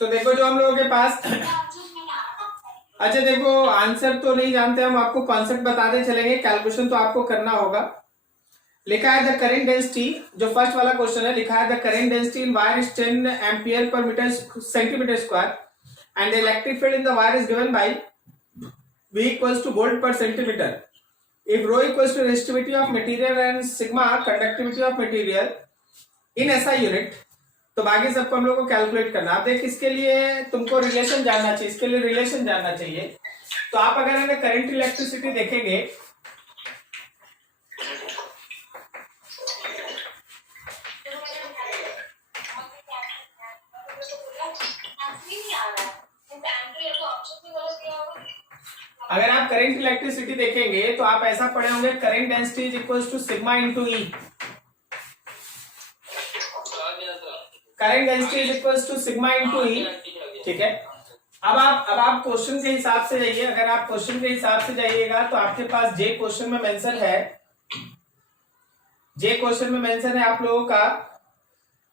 तो देखो जो हम लोगों के पास, अच्छा देखो आंसर तो नहीं जानते हम, आपको कॉन्सेप्ट बताते चलेंगे, कैलकुलेशन तो आपको करना होगा। लिखा है द करेंट डेंसिटी, जो फर्स्ट वाला क्वेश्चन है, लिखा है the current density in wire is 10 ampere per metre centimetre square and the electric field in the wire is given by V equals to volt per centimeter. If rho equals to resistivity of material and sigma conductivity of material in SI unit, तो बाकी सबको हम लोग को calculate करना। आप देख इसके लिए तुमको रिलेशन जानना चाहिए, इसके लिए रिलेशन जानना चाहिए। तो आप अगर है ना करंट इलेक्ट्रिसिटी देखेंगे, अगर आप करंट इलेक्ट्रिसिटी देखेंगे तो आप ऐसा पढ़े होंगे current density is equals to sigma into E. Current density is equals to sigma into E, ठीक है। अब आप क्वेश्चन के हिसाब से जाइए। अगर आप क्वेश्चन के हिसाब से जाइएगा तो आपके पास जे क्वेश्चन में मेंशन है, जे क्वेश्चन में मेंशन है आप लोगों का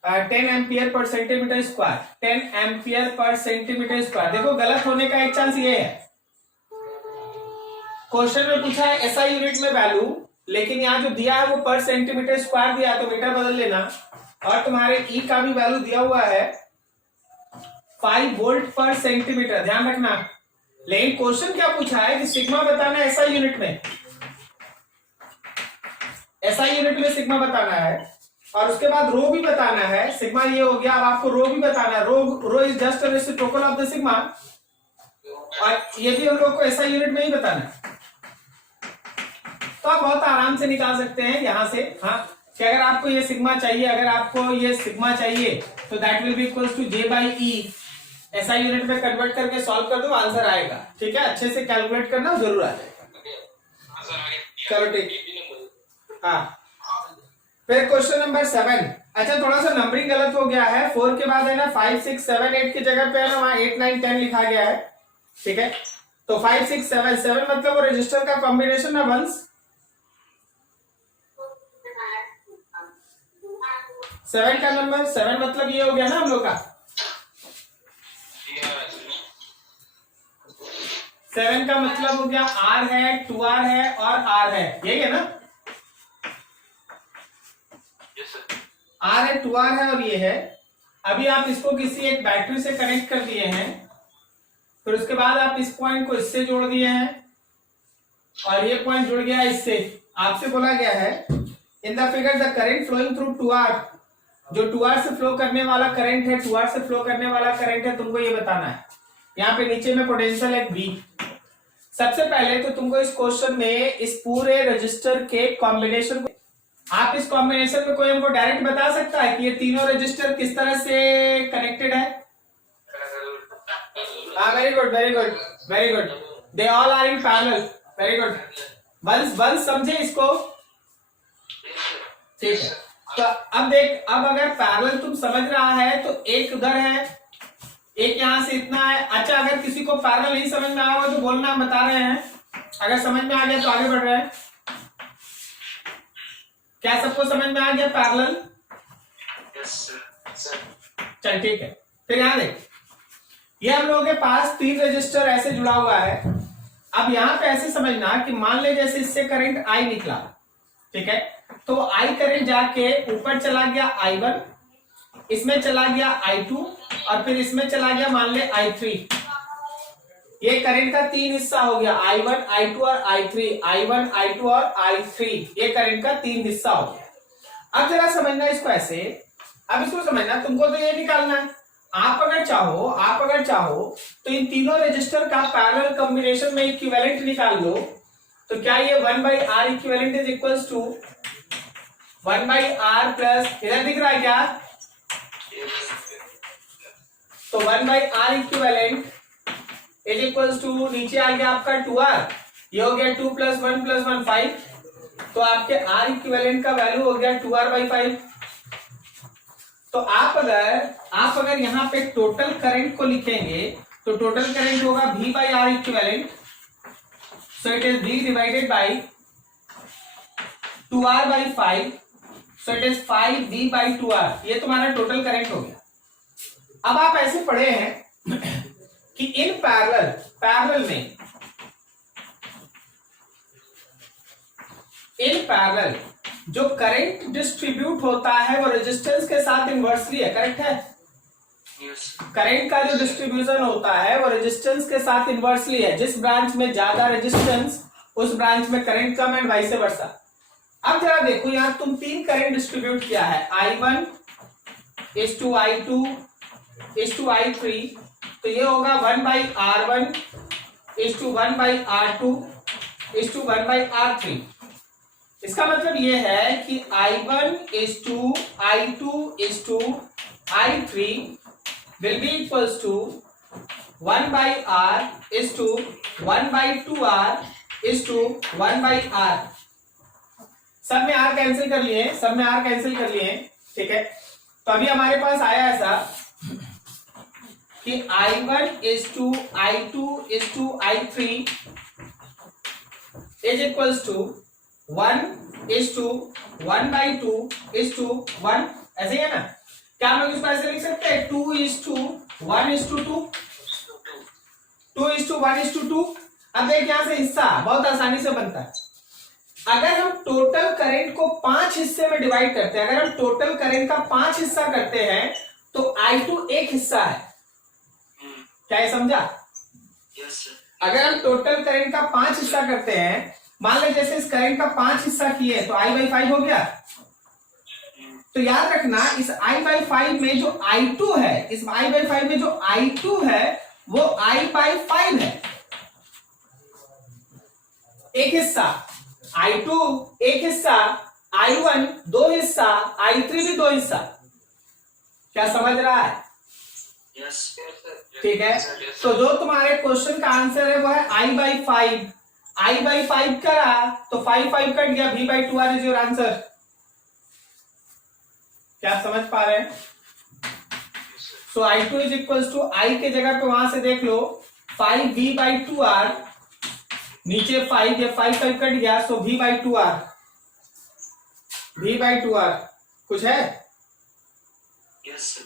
10 एम्पियर पर सेंटीमीटर स्क्वायर, 10 एम्पियर पर सेंटीमीटर स्क्वायर। देखो गलत होने का एक चांस ये है, क्वेश्चन में पूछा है एसआई यूनिट में वैल्यू, लेकिन यहाँ जो दिया है वो पर सेंटीमीटर स्क्वायर दिया है, तो मीटर बदल लेना। और तुम्हारे ई का भी वैल्यू दिया हुआ है 5 वोल्ट पर सेंटीमीटर, ध्यान रखना। लेकिन क्वेश्चन क्या पूछा है कि सिग्मा बताना है एसआई यूनिट में, एसआई यूनिट में सिग्मा बताना है, और उसके बाद रो भी बताना है। सिग्मा ये हो गया, अब आपको रो भी बताना है। Rho is just reciprocal of the sigma, और ये भी हम लोग को एसआई यूनिट में ही बताना है। तो आप बहुत आराम से निकाल सकते हैं यहां से, हाँ, कि अगर आपको ये सिग्मा चाहिए, अगर आपको ये सिग्मा चाहिए तो that will be equals to J by E. SI unit में कन्वर्ट करके सॉल्व कर दो, आंसर आएगा, ठीक है। अच्छे से कैलकुलेट करना, जरूर आ जाएगा। चलो ठीक, हाँ। फिर क्वेश्चन नंबर 7। अच्छा थोड़ा सा नंबरिंग गलत हो गया है, 4 के बाद है ना 5 6 7 8 की जगह पे है ना वहां 8 9 10 लिखा गया है, ठीक है। तो 5 6 7 7 मतलब वो रजिस्टर का कॉम्बिनेशन है वंस। 7 का नंबर 7 मतलब ये हो गया ना हम लोग का 7 का मतलब हो गया R है, 2R है और R है, यही है ना। R है, 2R है और ये है। अभी आप इसको किसी एक बैटरी से कनेक्ट कर दिए हैं, फिर उसके बाद आप इस पॉइंट को इससे जोड़ दिए हैं और ये पॉइंट जुड़ गया इससे। आपसे बोला गया है in the figure the current flowing through 2R, जो 2R से फ्लो करने वाला करंट है, 2R से फ्लो करने वाला करंट है, तुमको ये बताना है। यहाँ पे नीचे में पोटेंशियल है V। सबसे पहले तो तुमको इस क्वेश्चन में इस पूरे रजिस्टर के कॉम्बिनेशन को, आप इस कॉम्बिनेशन में कोई हमको डायरेक्ट बता सकता है कि ये तीनों रजिस्टर किस तरह से कनेक्टेड है? हाँ, very good very good very good, they all are in parallel, very good. Once समझे इसको, ठीक है। तो अब देख, अब अगर पैरेलल तुम समझ रहा है तो एक उधर है, एक यहां से इतना है। अच्छा अगर किसी को पैरेलल नहीं समझ में आ रहा हो तो बोलना, हम बता रहे हैं। अगर समझ में आ गया तो आगे बढ़ रहे हैं। क्या सबको समझ में आ गया पैरेलल? चल ठीक है। फिर यहां देख, ये हम लोगों के पास 3 रजिस्टर ऐसे जुड़ा हुआ है। अब यहां पे ऐसे समझना कि मान ले जैसे इससे करंट I निकला, ठीक है, तो I करंट जाके ऊपर चला गया I1, इसमें चला गया I2 और फिर इसमें चला गया मान ले I3। ये करंट का 3 हिस्सा हो गया, I1 I2 और I3, I1 I2 और I3, ये करंट का 3 हिस्सा हो गया। अब जरा समझना इसको ऐसे, अब इसको समझना, तुमको तो ये निकालना है। आप अगर चाहो तो इन तीनों रजिस्टर का पैरेलल कॉम्बिनेशन में इक्विवेलेंट निकाल लो। तो क्या ये 1/R equivalent is equals to 1/R plus, इधर दिख रहा है क्या? तो 1/R equivalent is equals to, नीचे आ गया आपका 2R, ये हो गया 2 + 1 + 1 5, तो आपके R इक्विवेलेंट का वैल्यू हो गया 2R/5। तो आप अगर यहाँ पे टोटल करंट को लिखेंगे तो टोटल करंट होगा V/R equivalent, so it is V divided by 2R/5, so it is 5V/2R, ये तुम्हारा टोटल करंट हो गया। अब आप ऐसे पढ़े हैं कि इन पैरेलल में इन पैरेलल जो करंट डिस्ट्रीब्यूट होता है वो रेजिस्टेंस के साथ इनवर्सली है, करेक्ट है? करंट का जो डिस्ट्रीब्यूशन होता है वो रेजिस्टेंस के साथ इनवर्सली है। जिस ब्रांच में ज्यादा रेजिस्टेंस उस ब्रांच में current come and vice versa. अब जरा देखो यहां तुम 3 करंट डिस्ट्रीब्यूट किया है, I1 is to I2 is to I3, तो ये होगा 1/R1 is to 1/R2 is to 1/R3। इसका मतलब ये है कि I1 is to I2 is to I3 will be equals to 1/R is to 1/2R is to 1/R। सब में R कैंसिल कर लिए, सब में R कैंसिल कर लिए, ठीक है। तो अभी हमारे पास आया ऐसा कि I1 is to I2 is to I3 is equals to 1 is to 1/2 is to 1, ऐसे ही है ना? क्या हम लोग इसको ऐसे लिख सकते हैं 2 is to 1 is to 2, 2 is to 1 is to 2। अब देख यहां से हिस्सा बहुत आसानी से बनता है। अगर हम टोटल करंट को 5 हिस्से में डिवाइड करते हैं, अगर हम टोटल करंट का 5 हिस्सा करते हैं तो I2 एक हिस्सा है, क्या ये समझा? Yes sir. अगर हम टोटल करंट का 5 हिस्सा करते हैं, मान लो जैसे इस करंट का 5 हिस्सा किए तो I/5 हो गया। तो याद रखना इस I/5 में जो I2 है, इस I/5 में जो I2 है वो I/5 है, एक हिस्सा। I2 एक हिस्सा, I1 दो हिस्सा, I3 भी दो हिस्सा। क्या समझ रहा है? यस ठीक है। तो जो तुम्हारे क्वेश्चन का आंसर है वो है I/5। I/5 करा तो 5 कट गया, V/2R इज योर आंसर। क्या आप समझ पा रहे हैं? So I2 is equals to I के जगह पे वहां से देख लो 5V/2R, नीचे 5 या 5 कट गया, सो V/2R, V/2R कुछ है? Yes sir.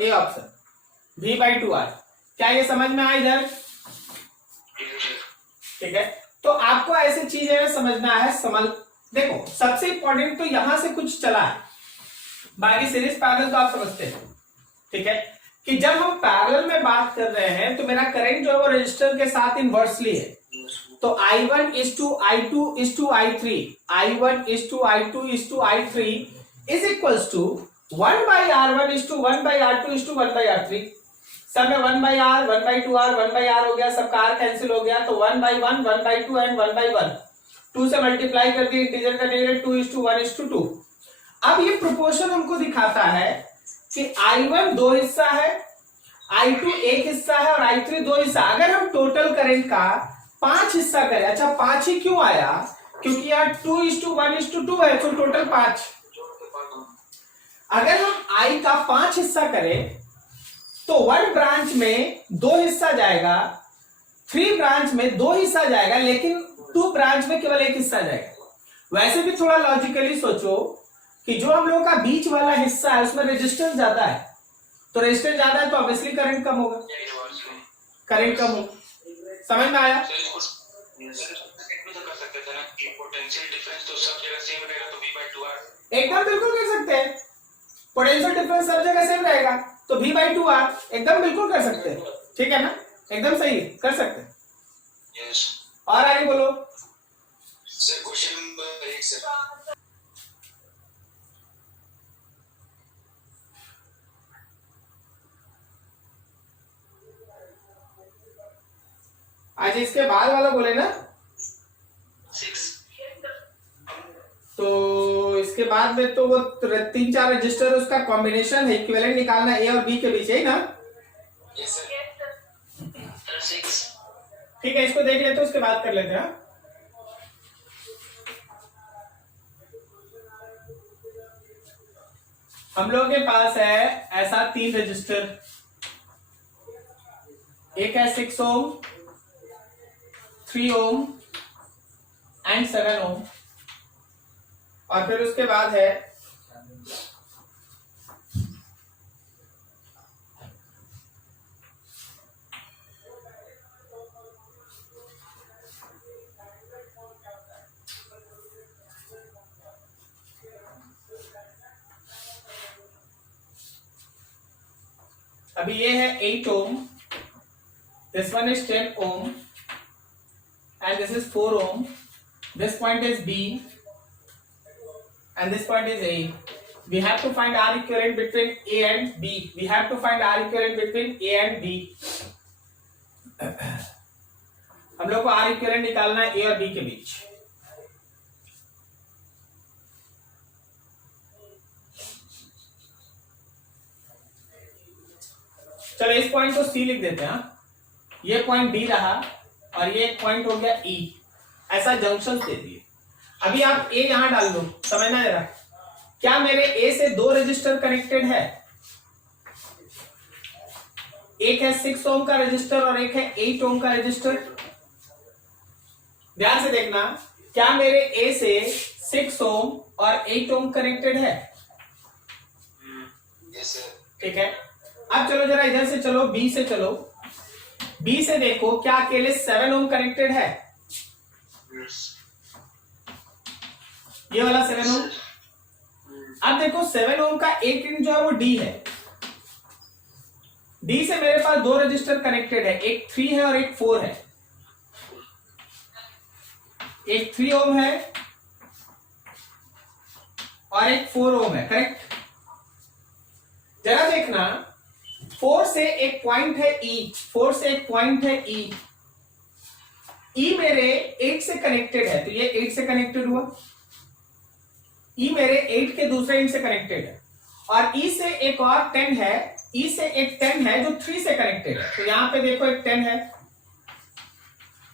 A option V/2R। क्या ये समझ में आया इधर? ठीक है। तो आपको ऐसी चीजें समझना है। देखो सबसे इंपॉर्टेंट तो यहां से कुछ चला है, बाकी सीरीज पैरेलल तो आप समझते हैं, ठीक है। कि जब हम पैरेलल में बात कर रहे हैं तो मेरा करंट जो है वो रजिस्टर के साथ इनवर्सली है। तो I1 is to I2 is to I3, I1 is to I2 is to I3 is equals to 1/R1 is to 1/R2 is to 1/R3। सब में 1/R 1/2R 1/R हो गया, सबका R कैंसिल हो गया, तो 1/1 1/2 एंड 1/1, 2 से मल्टीप्लाई कर दिए, इंटीजर का divided 2 is to 1 is to 2। अब ये प्रोपोर्शन हमको दिखाता है कि I1 दो हिस्सा है, I2 एक हिस्सा है और I3 दो हिस्सा। अगर हम टोटल करंट का 5 हिस्सा करें, अच्छा 5 ही क्यों आया? क्योंकि यार 2 is to 1 is to 2 है, तो टोटल 5। अगर हम I का 5 हिस्सा करें तो 1 ब्रांच में 2 हिस्सा जाएगा, 3 ब्रांच में 2 हिस्सा जाएगा, लेकिन 2 ब्रांच में केवल एक हिस्सा जाएगा। वैसे भी थोड़ा लॉजिकली सोचो कि जो हम लोगों का बीच वाला हिस्सा है उसमें रेजिस्टेंस ज्यादा है, तो रेजिस्टेंस ज्यादा है तो ऑब्वियसली करंट कम होगा, करंट कम होगा। समझ में आया? एकदम बिल्कुल कर सकते हैं, पोटेंशियल डिफरेंस सब जगह सेम रहेगा तो V/2R एकदम बिल्कुल कर सकते हैं, ठीक है ना? एकदम सही कर सकते हैं। यस। और आगे बोलो सर। Question number 1 sir. आज इसके बाद वाला बोले ना 6। तो इसके बाद में तो वो 3-4 रजिस्टर उसका कॉम्बिनेशन है, इक्विवेलेंट निकालना ए और बी के बीच, है ना? Yes sir. 6। ठीक है, इसको देख लेते हैं उसके बाद कर लेते हैं। हम लोगों के पास है ऐसा 3 रजिस्टर, एक है 6 ओम, 3 ओम एंड 7 ओम, और फिर उसके बाद है अभी ये है 8 ohm, this one is 10 ohm and this is 4 ohm. This point is B and this point is A. We have to find R equivalent between A and B. We have to find R equivalent between A and B. हम लोग को R equivalent निकालना है A और B के बीच. चलो इस point को C लिख देते हैं. ये पॉइंट B रहा और ये एक पॉइंट हो गया E. ऐसा जंक्शन दे दिए. अभी आप A यहां डाल दो. समझना जरा. क्या मेरे A से दो रजिस्टर कनेक्टेड है? एक है 6 ओम का रजिस्टर और एक है 8 ओम का रजिस्टर. ध्यान से देखना. क्या मेरे A से 6 ओम और 8 ओम कनेक्टेड है? Yes sir. ठीक है. अब चलो जरा इधर से चलो. B से चलो. B से देखो क्या अकेले 7 ओम कनेक्टेड है? ये वाला 7 ओम. अब देखो 7 ओम का एक पिन जो है वो D है. D से मेरे पास दो रजिस्टर कनेक्टेड है. एक 3 है और एक 4 है. एक 3 ओम है और एक 4 ओम है. करेक्ट. जरा देखना. 4 से एक पॉइंट है E. 4 से एक पॉइंट है E. E मेरे 8 से कनेक्टेड है तो ये 8 से कनेक्टेड हुआ. E मेरे 8 के दूसरे एंड से कनेक्टेड है और E से एक और 10 है. E से एक 10 है जो 3 से कनेक्टेड है. तो यहां पे देखो एक 10 है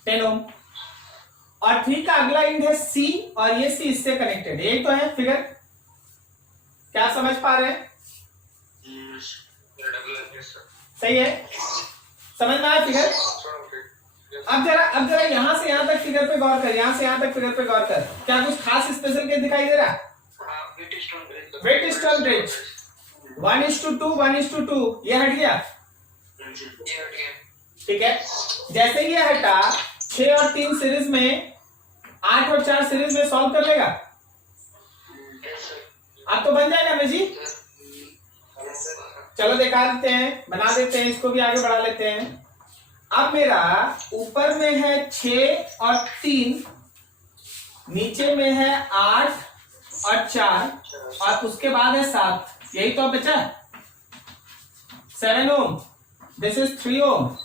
10 ओम और 3 का अगला एंड है C और ये C इससे कनेक्टेड है. यही तो है फिगर. क्या समझ पा रहे हैं? सही है. समझ में आया फिगर? अब जरा यहां से यहां तक फिगर पे गौर कर. यहां से यहां तक फिगर पे गौर कर. क्या कुछ खास स्पेशल केस दिखाई दे रहा? वेटस्टोन ब्रिज 1:2 1:2 ये हट गया. ठीक है. जैसे ये हटा 6 और 3 सीरीज में 8 और 4 सीरीज में सॉल्व कर लेगा. अब तो बन जाएगा ना जी. चलो दिखा देते हैं. बना देते हैं. इसको भी आगे बढ़ा लेते हैं. अब मेरा ऊपर में है 6 और 3, नीचे में है 8 और 4 और उसके बाद है 7. यही तो बचा. 7 ohm. This is 3 ohm.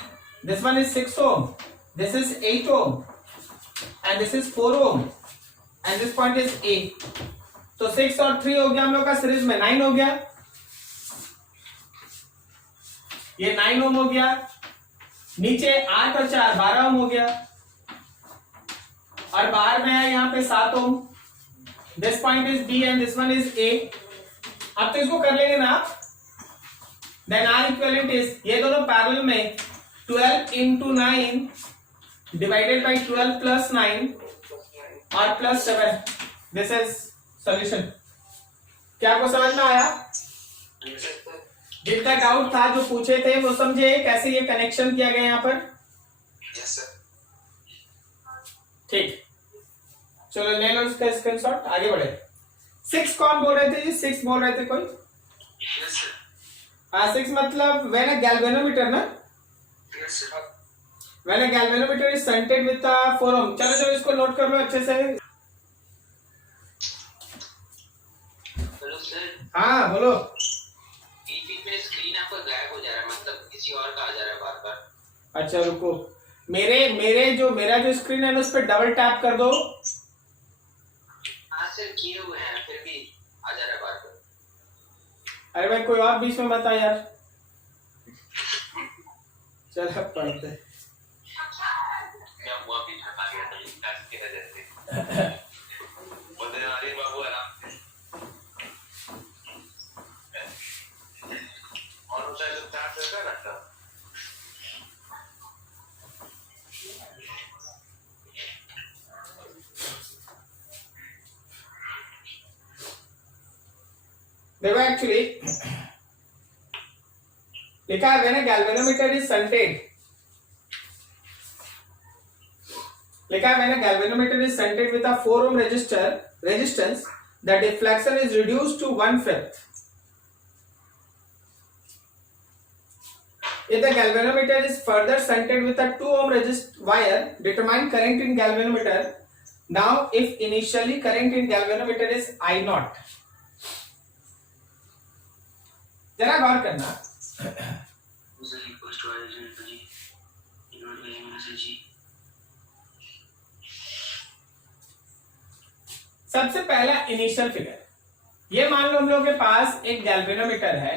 This one is 6 ohm. This is 8 ohm and this is 4 ohm and this point is A. तो 6 और 3 हो गया हम लोग का सीरीज में 9 हो गया. ये 9 ओम हो गया. नीचे 8 और 4 12 ओम हो गया और बाहर में है यहां पे 7 ohm. This point is B and this one is A. अब तो इसको कर लेंगे ना. देन R इक्विवेलेंट इज ये दोनों पैरेलल में 12 into 9 डिवाइडेड बाय 12 प्लस 9 और प्लस 7. This is solution. क्या आपको समझ में आया? जिनका डाउट था जो पूछे थे वो समझे कैसे ये कनेक्शन किया गया यहाँ पर. Yes sir. ठीक. चलो ले लो इसका स्क्रीनशॉट. आगे बढ़े. 6 कौन बोल रहे थे जी? 6 बोल रहे थे कोई? Yes sir. 6 मतलब व्हेन अ गैल्वेनोमीटर ना. Yes sir. When a galvanometer is shunted with a 4 ओम. चलो इसको नोट कर लो अच्छे से. Hello sir. हाँ बोलो. टीवी पे स्क्रीन आपका गायब हो जा रहा है. मतलब किसी और का आ जा रहा है बार बार. अच्छा रुको. मेरा जो स्क्रीन है ना उस पर डबल टैप कर दो. हाँ सर किए हुए हैं फिर भी आ जा रहा है बार बार. अरे भाई कोई और बीच में मत आ यार. चलो पढ़ते. मैं हुआ भी था आ गया था क्लास की वजह से. बोलते हैं अरे बाबू आराम से. और उसे तो चार्ज करके रखता. देखो एक्चुअली लिखा है ना गैल्वेनोमीटर इज शंटेड. लिखा है ना galvanometer is shunted with a 4 ohm resistance. The deflection is reduced to 1/5. If the galvanometer is further shunted with a 2 ohm resist wire, determine current in galvanometer. Now, if initially current in galvanometer is I naught, जरा गौर करना। सबसे पहला initial figure, ये मान लो हम लोग के पास एक गैल्वेनोमीटर है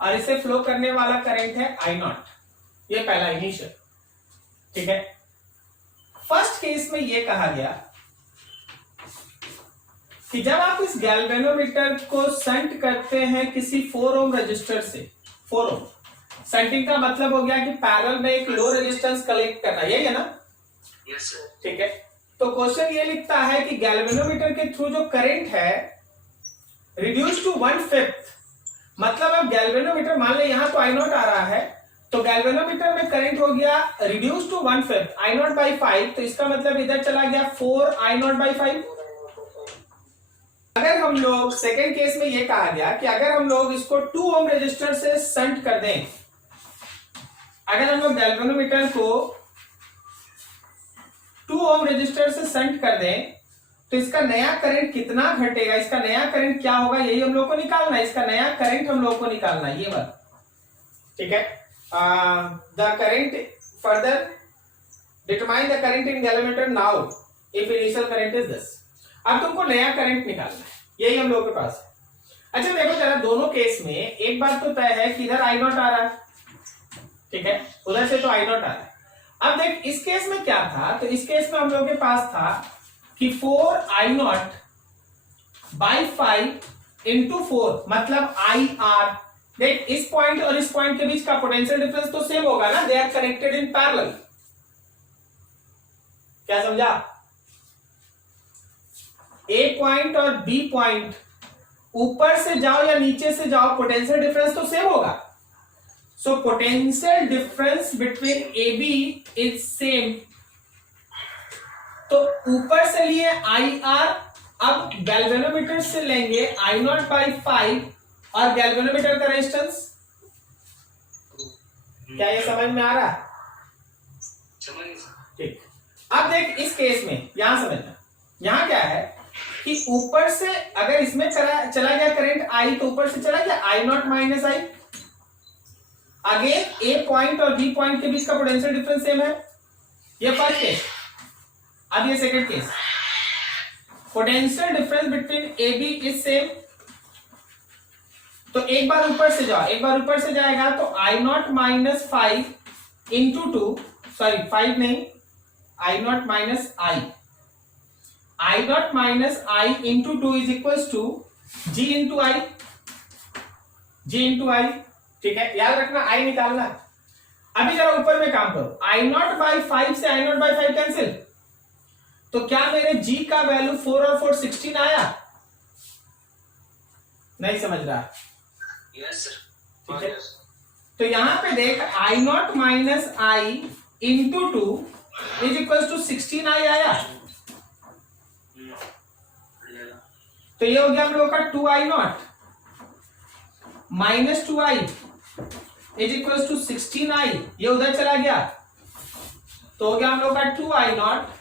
और इसे फ्लो करने वाला करंट है आई नॉट, ये पहला इनिशियल। ठीक है, फर्स्ट केस में ये कहा गया कि जब आप इस गैल्वेनोमीटर को शंट करते हैं किसी 4 ओम रजिस्टर से, 4 ओम शंटिंग का मतलब हो गया कि पैरेलल में एक लो रेजिस्टेंस कलेक्ट करना, यही है ना? Yes sir. ठीक है, तो क्वेश्चन ये लिखता है कि गैल्वेनोमीटर के थ्रू जो करंट है रिड्यूस टू 1/5, मतलब अब गैल्वेनोमीटर, मान ले यहां तो आई नॉट आ रहा है, तो गैल्वेनोमीटर में करंट हो गया reduce to 1/5 I not by 5, तो इसका मतलब इधर चला गया 4 आई नॉट बाई 5। अगर हम लोग सेकेंड केस में ये कहा गया कि अगर हम लोग इसको 2 ओम रेजिस्टर से शंट कर दें, अगर हम लोग गैल्वेनोमीटर को 2 ओम रेजिस्टर से शंट कर दें तो इसका नया करंट कितना घटेगा, इसका नया करंट क्या होगा, यही हम लोग को निकालना है। इसका नया करंट हम लोग को निकालना है, ये बात। ठीक है, the current further determine the current in galvanometer now if initial current is this. अब तुमको नया करंट निकालना है, यही हम लोग के पास है। अच्छा देखो जरा, दोनों केस में एक बात तो तय है कि इधर आई नॉट आ रहा है, ठीक है, उधर से तो आई नॉट आ रहा है। अब देख इस केस में क्या था, तो इस केस में हम लोग के पास था कि 4 आई नॉट बाई 5 इंटू 4 मतलब आई आर। देख इस पॉइंट और इस पॉइंट के बीच का पोटेंशियल डिफरेंस तो सेम होगा ना, they are connected in parallel. क्या समझा? ए पॉइंट और बी पॉइंट ऊपर से जाओ या नीचे से जाओ, पोटेंशियल डिफरेंस तो सेम होगा। So potential difference between A B is same. तो ऊपर से लिए आई आर, अब गैल्वेनोमीटर से लेंगे आई नॉट बाई 5 और गैल्वेनोमीटर का रेजिस्टेंस। क्या ये समझ में आ रहा है? ठीक, अब देख इस केस में यहां समझना, यहां क्या है कि ऊपर से अगर इसमें चला गया करंट आई, तो ऊपर से चला गया आई नॉट माइनस आई। आगे ए पॉइंट और बी पॉइंट के बीच का पोटेंशियल डिफरेंस सेम है, ये फर्स्ट केस। अब ये second case, potential difference between A B is same. तो एक बार ऊपर से जाओ, एक बार ऊपर से जाएगा तो I not minus 5 into 2, sorry 5 नहीं, I not minus I, I not minus I into 2 is equal to G into I, G into I. ठीक है, याद रखना आई निकालना। अभी जरा ऊपर में काम करो, आई नॉट बाई 5 से आई नॉट बाई 5 कैंसिल, तो क्या मेरे g का वैल्यू 4 और 4 16 आया? नहीं समझ रहा? Yes sir. ठीक है, तो यहां पे देख I not minus I into 2 is equal to 16 I आया। तो ये हो गया हम लोग का 2 I not minus 2 I is equal to 16 I, ये उधर चला गया तो हो गया हम लोग का 2 I not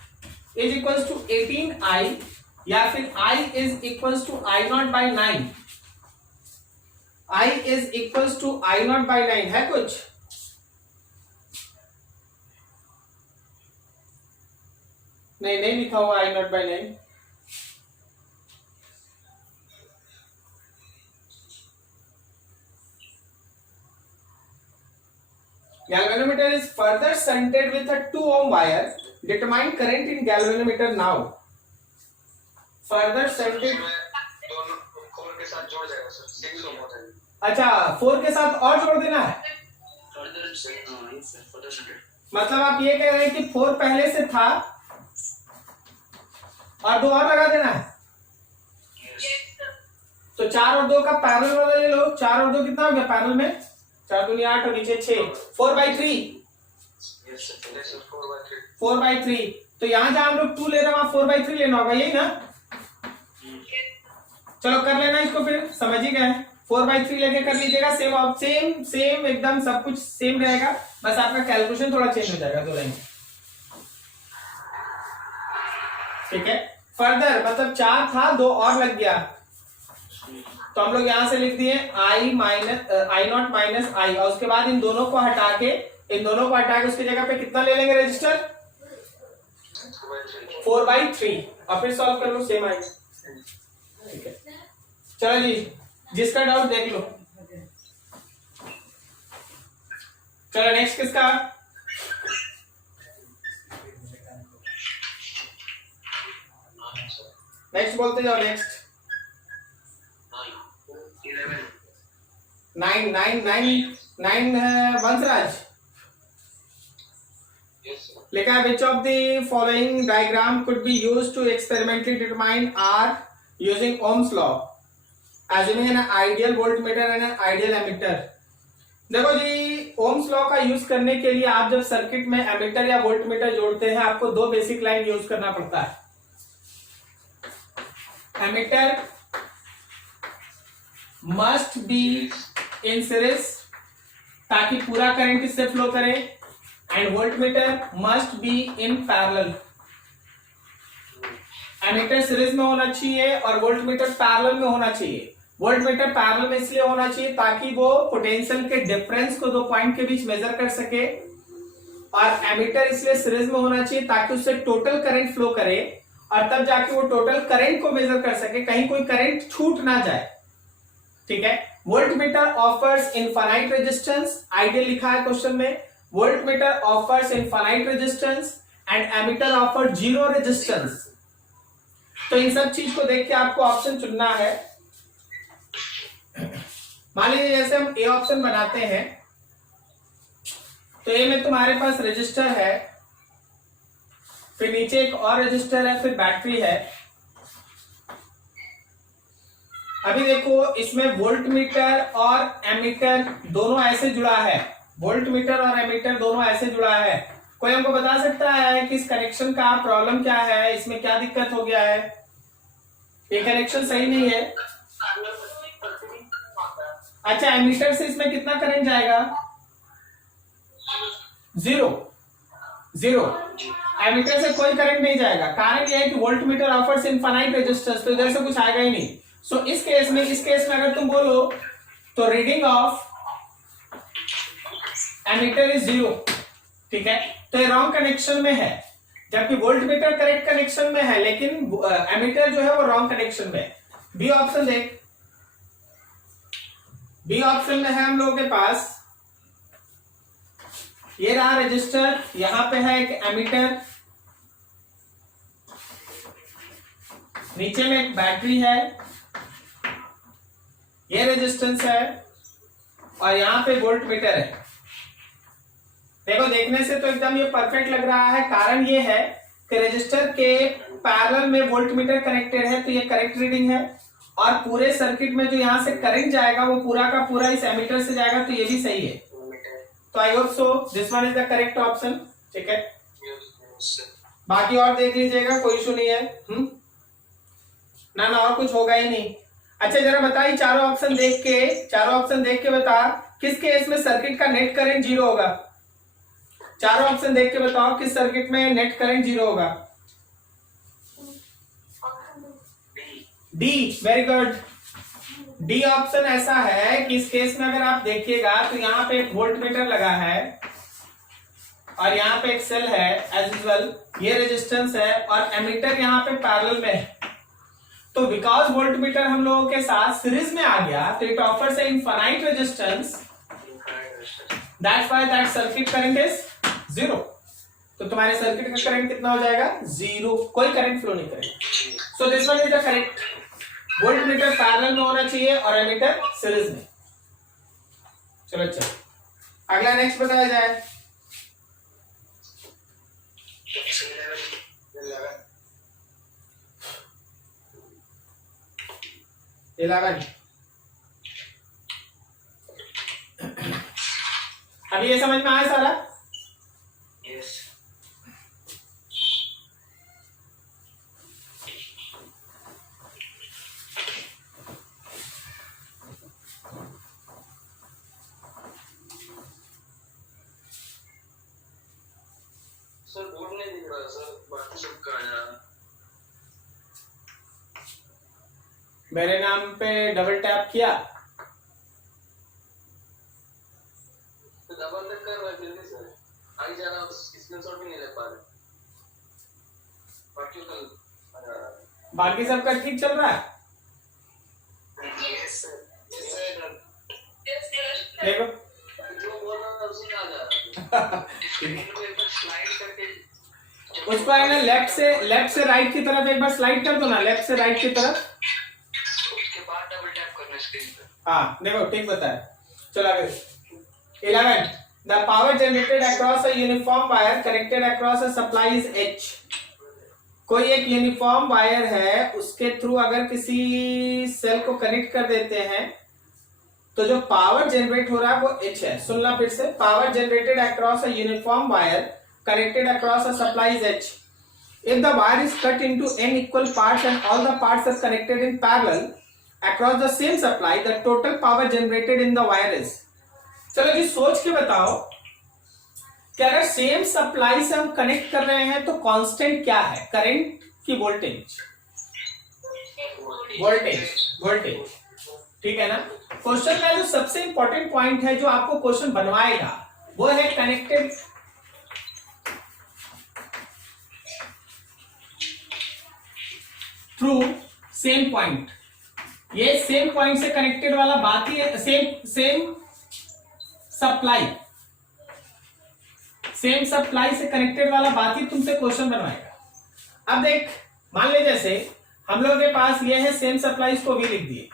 is equal to 18 I, या फिर I is equal to I not by 9, I is equal to I not by 9 है कुछ? नहीं, नहीं लिखा हुआ I not by 9। Galvanometer is further shunted with a 2 ohm wire. Determine current in galvanometer now. Further shunted. दोनों 4 के साथ जोड़ जाएगा सर, 6 ओम हो जाएगा। अच्छा 4 के साथ और जोड़ देना है, मतलब आप ये कह रहे हैं कि 4 पहले से था और 2 और लगा देना है। तो 4 और 2 का पैरेलल वाला ले लो, 4 और 2 कितना हो गया पैरेलल में? 4 दूनी 8 और नीचे 6, 4/3। 4/3, तो यहां जहां हम लोग 2 ले रहे हैं वहां 4/3 लेना होगा, यही ना? चलो कर लेना इसको, फिर समझ ही गए। 4/3 लेके कर लीजिएगा, सेम सेम एकदम सब कुछ सेम रहेगा, बस आपका कैलकुलेशन थोड़ा चेंज हो जाएगा 2 लाइन। ठीक है, फर्दर मतलब 4 था 2 और लग गया, तो हम लोग यहां से लिख दिए i नॉट माइनस आई, और उसके बाद इन दोनों को हटा के उसकी जगह पे कितना ले लेंगे रजिस्टर 4/3, और फिर सॉल्व कर लो सेम आई। ठीक है, चलो जी, जिसका डाउट देख लो। चलो नेक्स्ट किसका, नेक्स्ट बोलते जाओ, नेक्स्ट 9 वंशराज लिखा है, which of the following diagram could be used to experimentally determine R using Ohm's law, assuming an ideal voltmeter and an ideal emitter। देखो जी, ओम्स लॉ का यूज करने के लिए आप जब सर्किट में एमीटर या वोल्टमीटर जोड़ते हैं, आपको 2 बेसिक लाइन यूज करना पड़ता है। Ammeter must be in series ताकि पूरा करंट इससे फ्लो करे, and voltmeter must be in parallel. Ammeter series में होना चाहिए और वोल्टमीटर पैरेलल में होना चाहिए। वोल्टमीटर पैरेलल में इसलिए होना चाहिए ताकि वो पोटेंशियल के डिफरेंस को 2 पॉइंट के बीच मेजर कर सके, और एमीटर इसलिए सीरीज में होना चाहिए ताकि उससे टोटल करंट फ्लो करे, और तब जाके वो टोटल करंट को मेजर कर सके, कहीं कोई करंट छूट ना जाए। ठीक है, voltmeter offers infinite resistance, ideal लिखा है क्वेश्चन में, voltmeter offers infinite resistance and ammeter offer 0 resistance. तो इन सब चीज को देख के आपको ऑप्शन चुनना है। मान लीजिए जैसे हम ए ऑप्शन बनाते हैं, तो ए में तुम्हारे पास रजिस्टर है, फिर नीचे एक और रजिस्टर है, फिर बैटरी है। अभी देखो, इसमें वोल्टमीटर और एमीटर दोनों ऐसे जुड़ा है, वोल्टमीटर और एमीटर दोनों ऐसे जुड़ा है। कोई हमको बता सकता है कि इस कनेक्शन का प्रॉब्लम क्या है, इसमें क्या दिक्कत हो गया है, ये कनेक्शन सही नहीं है। अच्छा, एमीटर से इसमें कितना करंट जाएगा, 0 एमीटर से कोई करंट नहीं जाएगा। कारण यह है कि वोल्टमीटर ऑफर्स इनफाइनाइट रेजिस्टेंस, तो इधर से कुछ आएगा ही नहीं। सो इस केस में अगर तुम बोलो तो रीडिंग ऑफ एमीटर इज 0। ठीक है, तो ये रॉन्ग कनेक्शन में है, जबकि वोल्टमीटर करेक्ट कनेक्शन में है, लेकिन एमीटर जो है वो रॉन्ग कनेक्शन में है। बी ऑप्शन देख, बी ऑप्शन में है हम लोगों के पास, ये रहा रजिस्टर, यहां पे है एक एमीटर, नीचे में एक बैटरी है, ये रेजिस्टेंस है, और यहां पे वोल्टमीटर है। देखो, देखने से तो एकदम ये परफेक्ट लग रहा है। कारण ये है कि रजिस्टर के पैरेलल में वोल्टमीटर कनेक्टेड है, तो ये करेक्ट रीडिंग है, और पूरे सर्किट में जो यहां से करंट जाएगा वो पूरा का पूरा इस एमीटर से जाएगा, तो ये भी सही है। तो I hope so this one is the correct option. ठीक है, बाकी और देख लीजिएगा, कोई इशू नहीं है। ना और कुछ होगा ही नहीं। अच्छा, जरा बताइए, चारों ऑप्शन देख के बता, किस केस में सर्किट का नेट करंट 0 होगा। चारों ऑप्शन देख के बताओ, किस सर्किट में नेट करंट 0 होगा। D, very good. D option ऐसा है कि इस केस में अगर आप देखिएगा तो यहाँ पे एक वोल्टमीटर लगा है, और यहाँ पे एक सेल है एज यूजुअल, ये रेजिस्टेंस है, और एमीटर यहाँ पे पैरेलल में है। तो बिकॉज वोल्टमीटर हम लोगों के साथ सीरीज में आ गया, तो it offers infinite resistance, that's why that circuit current is 0। तो तुम्हारे सर्किट का करंट कितना हो जाएगा, 0, कोई करंट फ्लो नहीं करेगा। So this one is the correct, voltmeter parallel में होना चाहिए और एमीटर सीरीज में। चलो अच्छा, अगला नेक्स्ट बताया जाए। 11। अभी ये समझ में आया सारा? यस। नहीं दिख रहा सर, बाकी सब कहाँ जा रहा? मेरे नाम पे डबल टैप किया, तो डबल तक कर रहा है जल्दी सर, आगे जा रहा, स्क्रीनशॉट भी नहीं ले पा रहे, बाकी कल आ जा रहा है। बाकी सबका ठीक चल रहा है। यस सर, यस सर, देखो जो बोल रहा था उसी का आ जा रहा है। स्क्रीन को एक बार स्लाइड करके उसको है ना लेफ्ट से राइट की तरफ एक बार स्लाइड कर दो ना, लेफ्ट से राइट की तरफ। उसके बाद डबल टैप करना स्क्रीन पे। हाँ देखो ठीक बताया। चलो आगे 11 the power generated across a uniform wire connected across a supply is H। कोई एक यूनिफॉर्म वायर है, उसके थ्रू अगर किसी सेल को कनेक्ट कर देते हैं तो जो पावर जनरेट हो रहा है वो H है। सुनना फिर से, power generated across a uniform wire connected across a supply is H. If the wire is cut into n equal parts and all the parts are connected in parallel across the same supply, the total power generated in the wire is। चलो जी सोच के बताओ कि अगर same supply से हम connect कर रहे हैं तो कांस्टेंट क्या है, करंट की वोल्टेज? वोल्टेज, ठीक है ना। क्वेश्चन का जो सबसे इंपॉर्टेंट पॉइंट है जो आपको क्वेश्चन बनवाएगा वो है कनेक्टेड थ्रू सेम पॉइंट। ये सेम पॉइंट से कनेक्टेड वाला बात ही है, सेम सप्लाई से कनेक्टेड वाला बात ही तुमसे क्वेश्चन बनवाएगा। अब देख, मान ले जैसे हम लोगों के पास ये है सेम सप्लाई, इसको भी लिख दिए।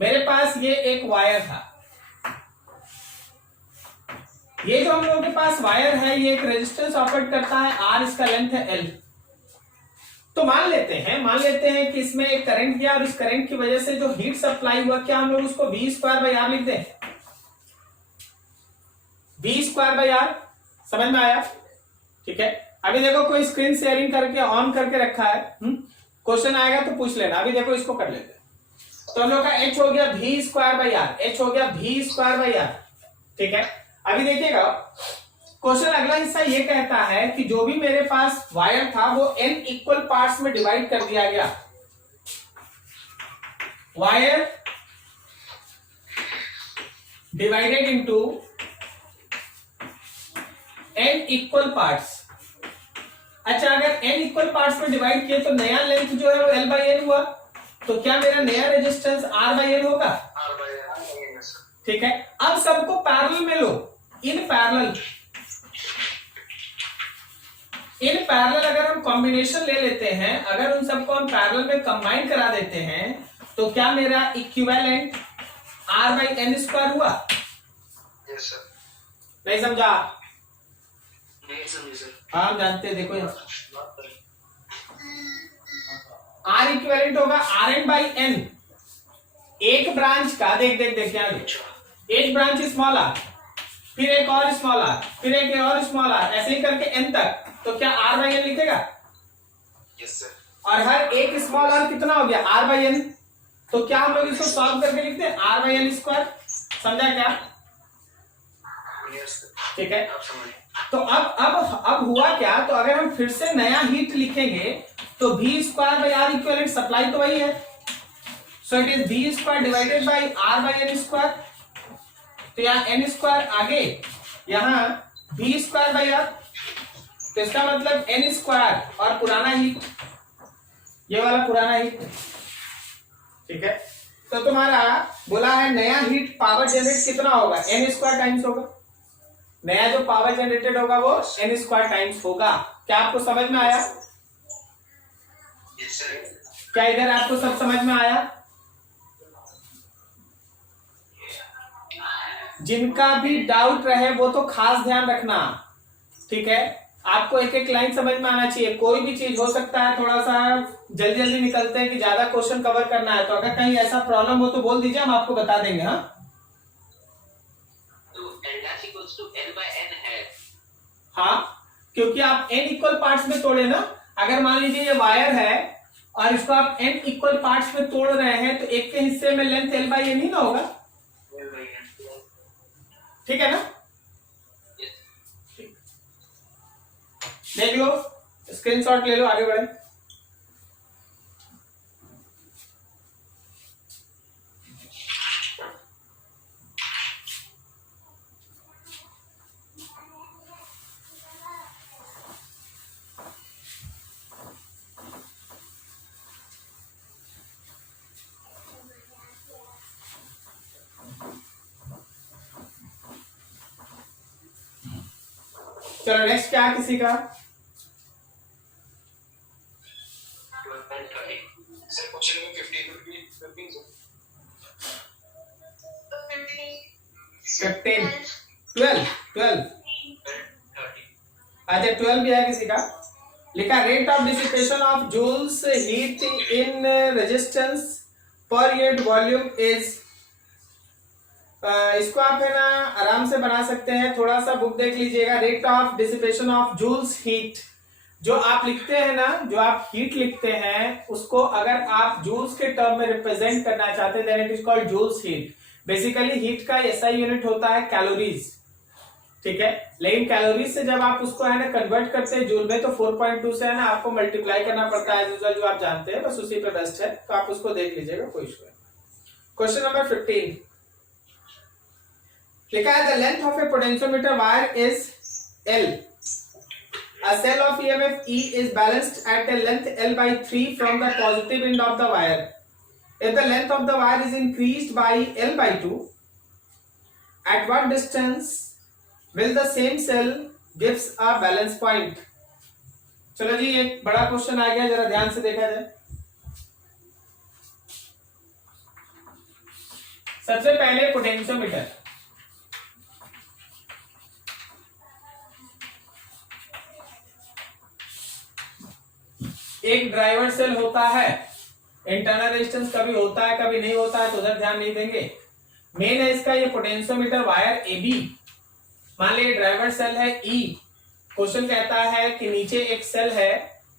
मेरे पास ये एक वायर था, ये जो हम लोगों के पास वायर है ये एक रेजिस्टेंस ऑपरेट करता है R, इसका लेंथ है L। तो मान लेते हैं कि इसमें एक करंट गया और इस करंट की वजह से जो हीट सप्लाई हुआ, क्या हम लोग उसको V²R लिख दें? V²R, समझ में आया? ठीक है। अभी देखो कोई स्क्रीन शेयरिंग करके ऑन करके रखा है, क्वेश्चन आएगा तो पूछ लेना। अभी देखो इसको कर लेते हैं। तो हम लोग का H हो गया V²R, ठीक है। अभी देखिएगा क्वेश्चन अगला हिस्सा ये कहता है कि जो भी मेरे पास वायर था वो n इक्वल पार्ट्स में डिवाइड कर दिया गया। Wire divided into n equal parts. अच्छा, अगर n इक्वल पार्ट्स में डिवाइड किए तो नया लेंथ जो है वो L/N हुआ, तो क्या मेरा नया रेजिस्टेंस R/N होगा? ठीक है। अब सबको पैरेलल में लो, इन पैरेलल अगर हम कॉम्बिनेशन ले लेते हैं, अगर उन सबको हम पैरेलल में कंबाइन करा देते हैं तो क्या मेरा इक्विवेलेंट R/N² हुआ? Yes sir. नहीं समझा? नहीं समझे सर। हाँ जानते हैं, देखो R इक्विवेलेंट होगा Rn/N। एक ब्रांच का देख क्या एक ब्रांच स्मॉल r, फिर एक और स्मॉल r, फिर एक और स्मॉल r, ऐसे ही करके n तक, तो क्या R/N लिखेगा? Yes sir. और हर एक स्मॉल r कितना हो गया? R/N। तो क्या हम लोग इसको सॉल्व करके लिखते हैं R/N²? समझा क्या? Yes sir. ठीक है। आप समझ। तो अब हुआ क्या, तो अगर हम फिर से नया हीट लिखेंगे तो V²R इक्विवेलेंट सप्लाई तो वही है, सो it is V² divided by R/N²। तो यहाँ N² आगे, यहाँ V²/R, तो इसका मतलब N² और पुराना हीट, ये वाला पुराना हीट, ठीक है। तो तुम्हारा बोला है नया हीट पावर जनरेट कितना होगा? N² टाइम्स होगा। नया जो पावर जनरेटेड होगा वो N² टाइम्स होगा। क्या आपको समझ में आया? Yes sir. क्या इधर आपको सब समझ में आया? जिनका भी डाउट रहे वो तो खास ध्यान रखना, ठीक है। आपको एक एक लाइन समझ में आना चाहिए। कोई भी चीज हो सकता है, थोड़ा सा जल्दी निकलते हैं कि ज्यादा क्वेश्चन कवर करना है, तो अगर कहीं ऐसा प्रॉब्लम हो तो बोल दीजिए, हम आपको बता देंगे। हाँ, तो L/N है। हाँ, क्योंकि आप n इक्वल पार्ट्स में तोड़े ना। अगर मान लीजिए ये वायर है और इसको आप n इक्वल पार्ट्स में तोड़ रहे हैं तो एक के हिस्से में लेंथ L/N ही ना होगा, ठीक है ना? देख लो स्क्रीनशॉट ले लो, आगे बढ़े। चलो नेक्स्ट क्या है किसी का? सर क्वेश्चन में 15 15 12 अच्छा 12 भी है किसी का। लिखा rate of dissipation of Joule's heat in resistance per unit volume is. इसको आप है ना आराम से बना सकते हैं, थोड़ा सा बुक देख लीजिएगा। Rate of dissipation of Joule's heat, जो आप लिखते हैं ना, जो आप हीट लिखते हैं उसको अगर आप जूल्स के टर्म में रिप्रेजेंट करना चाहते हैं then it is called Joule's heat. Basically heat का एसआई यूनिट होता है कैलोरीज, ठीक है। लेकिन कैलोरीज से जब आप उसको है ना कन्वर्ट करते हैं जूल में तो 4.2 से है ना आपको मल्टीप्लाई करना पड़ता है, जो आप जानते हैं, बस उसी पे बेस्ट है, तो आप उसको देख लीजिएगा, कोई इशू नहीं। क्वेश्चन नंबर 15 लिखा है the length of A potentiometer wire is L. A cell of EMF E is balanced at a length L by 3 from the positive end of the wire. If the length of the wire is increased by L by 2, at what distance will the same cell gives a balance point? चलो जी एक बड़ा question आ गया, जरा ध्यान से देखा जाए। सबसे पहले पोटेंशियोमीटर, एक ड्राइवर सेल होता है, इंटरनल रेजिस्टेंस कभी होता है कभी नहीं होता है, तो उधर ध्यान नहीं देंगे। मेन है इसका ये पोटेंशियोमीटर वायर AB। मान लीजिए ड्राइवर सेल है E, क्वेश्चन कहता है कि नीचे एक सेल है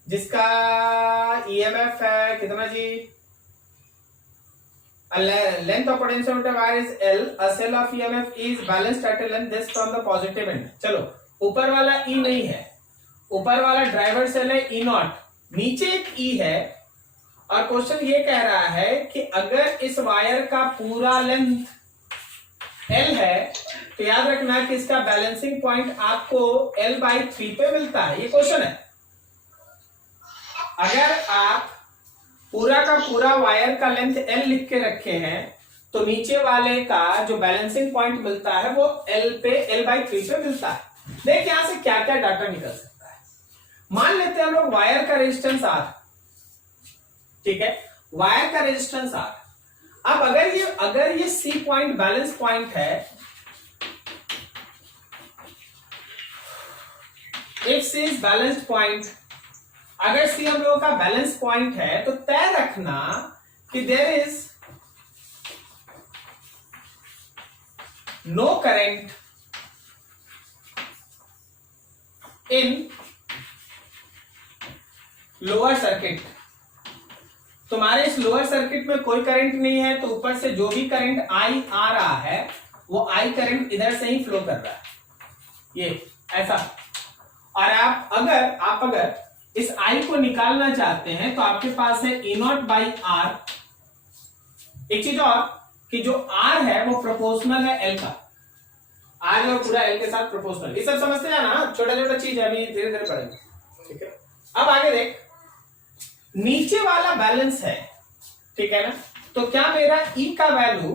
जिसका EMF है कितना जी, length of potentiometer wire is L, a cell of EMF is balanced at a length this from the positive end। चलो ऊपर वाला E नहीं है, ऊपर वाला ड्राइवर सेल है E0, नीचे एक E है, और क्वेश्चन ये कह रहा है कि अगर इस वायर का पूरा लेंथ L है तो याद रखना कि इसका बैलेंसिंग पॉइंट आपको L by 3 पे मिलता है, ये क्वेश्चन है। अगर आप पूरा का पूरा वायर का लेंथ L लिख के रखे हैं तो नीचे वाले का जो बैलेंसिंग पॉइंट मिलता है वो L by 3 पे मिलता है। देख यहां से क्या क्या डाटा निकल सकता है। मान लेते हैं हम लोग वायर का रेजिस्टेंस R, ठीक है, वायर का रेजिस्टेंस R। अब अगर ये C पॉइंट बैलेंस पॉइंट है, if C is balanced point, अगर C हम लोगों का बैलेंस पॉइंट है तो तय रखना कि there is no current in lower circuit. तुम्हारे इस लोअर सर्किट में कोई करंट नहीं है, तो ऊपर से जो भी करंट I आ रहा है वो I करंट इधर से ही फ्लो कर रहा है, ये ऐसा। और आप अगर इस I को निकालना चाहते हैं तो आपके पास है E0 by R। एक चीज और कि जो R है वो प्रोपोर्शनल है L का, R जो पूरा L के साथ प्रोपोर्शनल। ये सब समझते जाना, छोटा छोटा चीज है, अभी धीरे धीरे पढ़ेंगे, ठीक है। अब आगे देख, नीचे वाला बैलेंस है, ठीक है ना, तो क्या मेरा E का value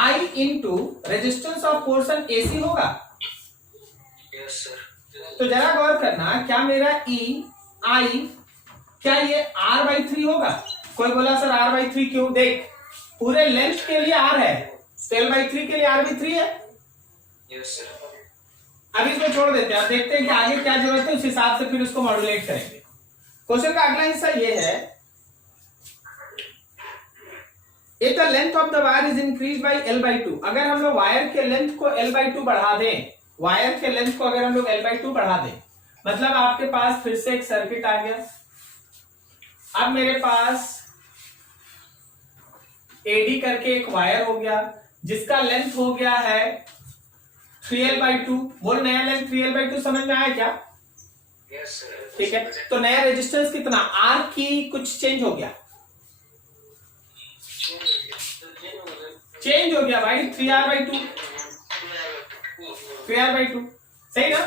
I into resistance of portion AC होगा? Yes sir. तो जरा गौर करना, क्या मेरा I क्या ये R by 3 होगा? कोई बोला सर R by 3 क्यों? देख पूरे लेंथ के लिए R है, तो L by 3 के लिए R by 3 है। Yes sir. अभी इसको छोड़ देते हैं, देखते हैं कि आगे क्या जरूरत है, उस हिसाब से फिर उसको मॉड्यूलेट करेंगे। क्वेश्चन का अगला हिस्सा ये है, if the length of the wire is increase by L by 2, अगर हम लोग वायर के लेंथ को L by 2 बढ़ा दें, वायर के लेंथ को अगर हम लोग L by 2 बढ़ा दें, मतलब आपके पास फिर से एक सर्किट आ गया। अब मेरे पास AD करके एक वायर हो गया जिसका लेंथ हो गया है 3L by 2। बोल नया लेंथ 3L by 2 समझ में आया क्या? ठीक है, तो नया रेजिस्टेंस कितना, आर की कुछ चेंज हो गया, चेंज हो गया भाई, 3R/2, 3R/2, सही ना।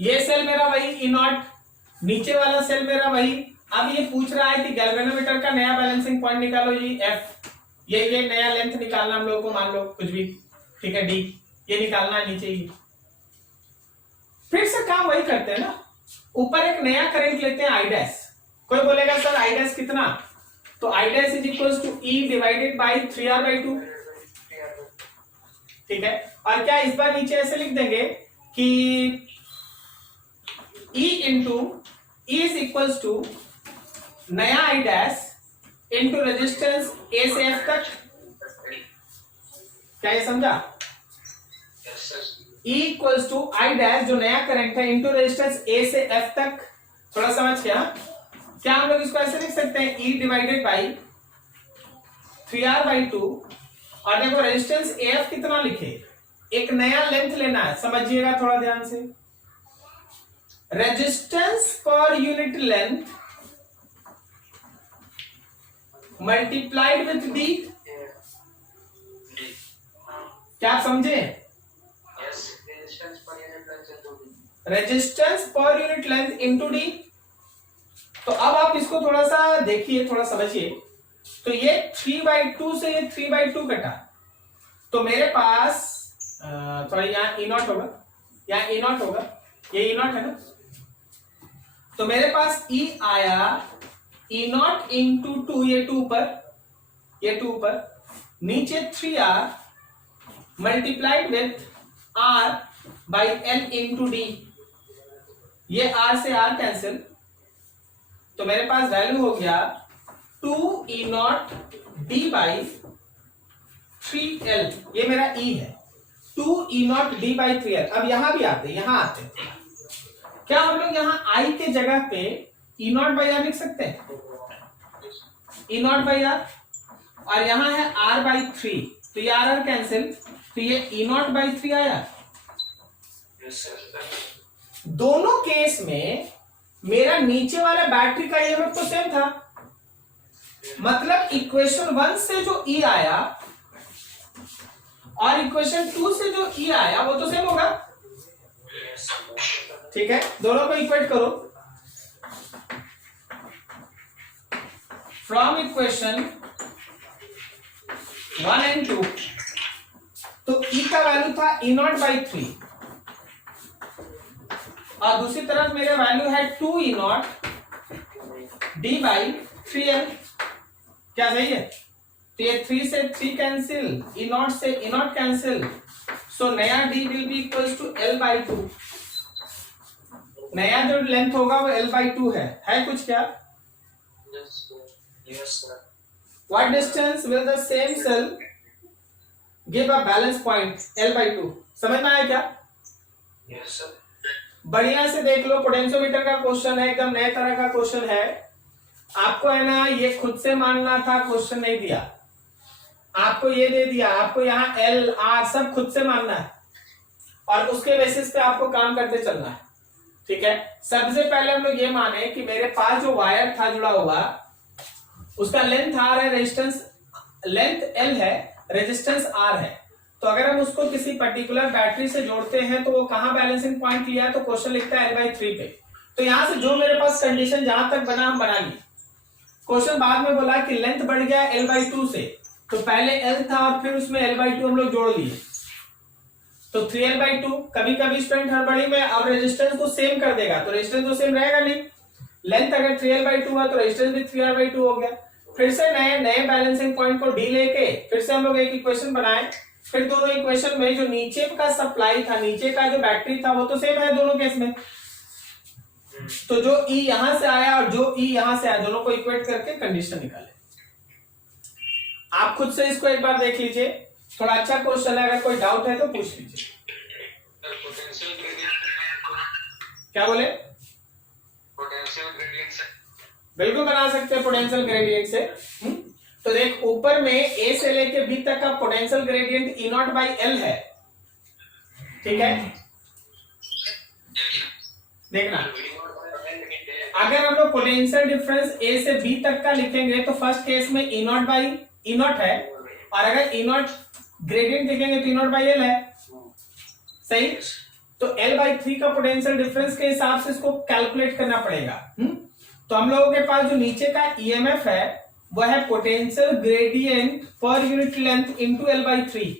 ये सेल मेरा वही E0, नीचे वाला सेल मेरा वही। अब ये पूछ रहा है कि गैल्वेनोमीटर का नया बैलेंसिंग पॉइंट निकालो जी, F। ये नया लेंथ निकालना हम लोगों को, मान लो कुछ भी, ठीक है, D ये निकालना है नीचे ही। फिर से काम वही करते हैं ना, ऊपर एक नया करंट लेते हैं I डैश। कोई बोलेगा सर I डैश कितना, तो I dash is equal to E divided by 3R/2, ठीक है। और क्या इस बार नीचे ऐसे लिख देंगे कि E into E is equal to नया I dash into resistance A से F तक। क्या ये समझा, E equals to I dash जो नया करंट है इंटू रेजिस्टेंस A से F तक। थोड़ा समझ गया, क्या हम लोग इसको ऐसे लिख सकते हैं, E डिवाइडेड बाई 3R/2, और देखो रेजिस्टेंस AF कितना लिखे, एक नया लेंथ लेना है, समझिएगा थोड़ा ध्यान से। Resistance per unit length multiplied with D, क्या आप समझे, resistance per unit length into D। तो अब आप इसको थोड़ा सा देखिए, थोड़ा समझिए। तो ये 3/2 से ये 3/2 कटा, तो मेरे पास थोड़ा यहाँ E0 होगा, यहाँ E0 होगा, ये E0 है ना, तो मेरे पास E आया E0 इंटू 2, ये 2 ऊपर, ये 2 ऊपर, नीचे 3R multiplied with R by L into D, ये R से R कैंसिल, तो मेरे पास वैल्यू हो गया 2E0 D बाई 3L, ये मेरा E है, 2E0 D बाई 3L। अब यहां भी आते, यहां आते, क्या हम लोग यहाँ I के जगह पे E0 बाई R लिख सकते हैं, E0 बाई R, और यहां है R बाई 3, तो ये R कैंसिल, तो ये E0 बाई 3 आया। दोनों केस में मेरा नीचे वाला बैटरी का ईएमएफ तो सेम था, मतलब इक्वेशन 1 से जो E आया और इक्वेशन 2 से जो E आया वो तो सेम होगा, ठीक है। दोनों को इक्वेट करो, फ्रॉम इक्वेशन 1 एंड 2, तो E का वैल्यू था E0 बाई 3, और दूसरी तरफ मेरे वैल्यू है 2E0 D बाई 3L, क्या सही है। तो ये 3 से 3 कैंसिल, E0 से E0 कैंसिल, सो नया D will be equals to L by 2, नया जो लेंथ होगा वो L बाई 2 है कुछ क्या, what distance will the same cell give a balance point L by 2, समझ में आया क्या। yes sir, बढ़िया से देख लो, पोटेंशियोमीटर का क्वेश्चन है, एकदम नए तरह का क्वेश्चन है, आपको है ना ये खुद से मानना था, क्वेश्चन नहीं दिया आपको, ये दे दिया आपको, यहाँ L R सब खुद से मानना है और उसके बेसिस पे आपको काम करते चलना है, ठीक है। सबसे पहले हम लोग ये माने कि मेरे पास जो वायर था जुड़ा हुआ, उसका लेंथ R है, रेजिस्टेंस लेंथ L है, रेजिस्टेंस R है, तो अगर हम उसको किसी पर्टिकुलर बैटरी से जोड़ते हैं तो वो कहां बैलेंसिंग पॉइंट लिया है, तो क्वेश्चन लिखता है L/3 पे। तो यहां से जो मेरे पास कंडीशन जहां तक बना हम बना लिए। क्वेश्चन बाद में बोला कि लेंथ बढ़ गया L/2 से, तो पहले L था और फिर उसमें L/2 हम लोग जोड़ लिए, तो 3L/2। कभी कभी स्टूडेंट हड़बड़ी में अब रेजिस्टेंस को सेम कर देगा, तो रेजिस्टेंस तो सेम रहेगा नहीं, लेंथ अगर 3L/2 है तो रेजिस्टेंस भी 3R/2 हो गया। फिर से नए बैलेंसिंग पॉइंट को D लेके फिर से हम लोग एक इक्वेशन बनाए, फिर दोनों इक्वेशन में जो नीचे का सप्लाई था, नीचे का जो बैटरी था वो तो सेम है दोनों केस में, तो जो E यहां से आया और जो E यहां से आया दोनों को इक्वेट करके कंडीशन निकाले। आप खुद से इसको एक बार देख लीजिए, थोड़ा अच्छा क्वेश्चन है, अगर कोई डाउट है तो पूछ लीजिए। पोटेंशियल ग्रेडियंट, क्या बोले, पोटेंशियल ग्रेडियंट से बिल्कुल बना सकते हैं पोटेंशियल ग्रेडियंट से। तो देख ऊपर में A से लेके B तक का पोटेंशियल ग्रेडियंट E0/L है, ठीक है। देखना, अगर हम लोग पोटेंशियल डिफरेंस ए से बी तक का लिखेंगे तो फर्स्ट केस में ई नॉट बाई ई नॉट है, और अगर ई नॉट ग्रेडियंट लिखेंगे तो ई नॉट बाई एल है, सही। तो L/3 का पोटेंशियल डिफरेंस के हिसाब से इसको कैलकुलेट करना पड़ेगा। तो हम लोगों के पास जो नीचे का ईएमएफ है वह है potential gradient per unit length into L/3।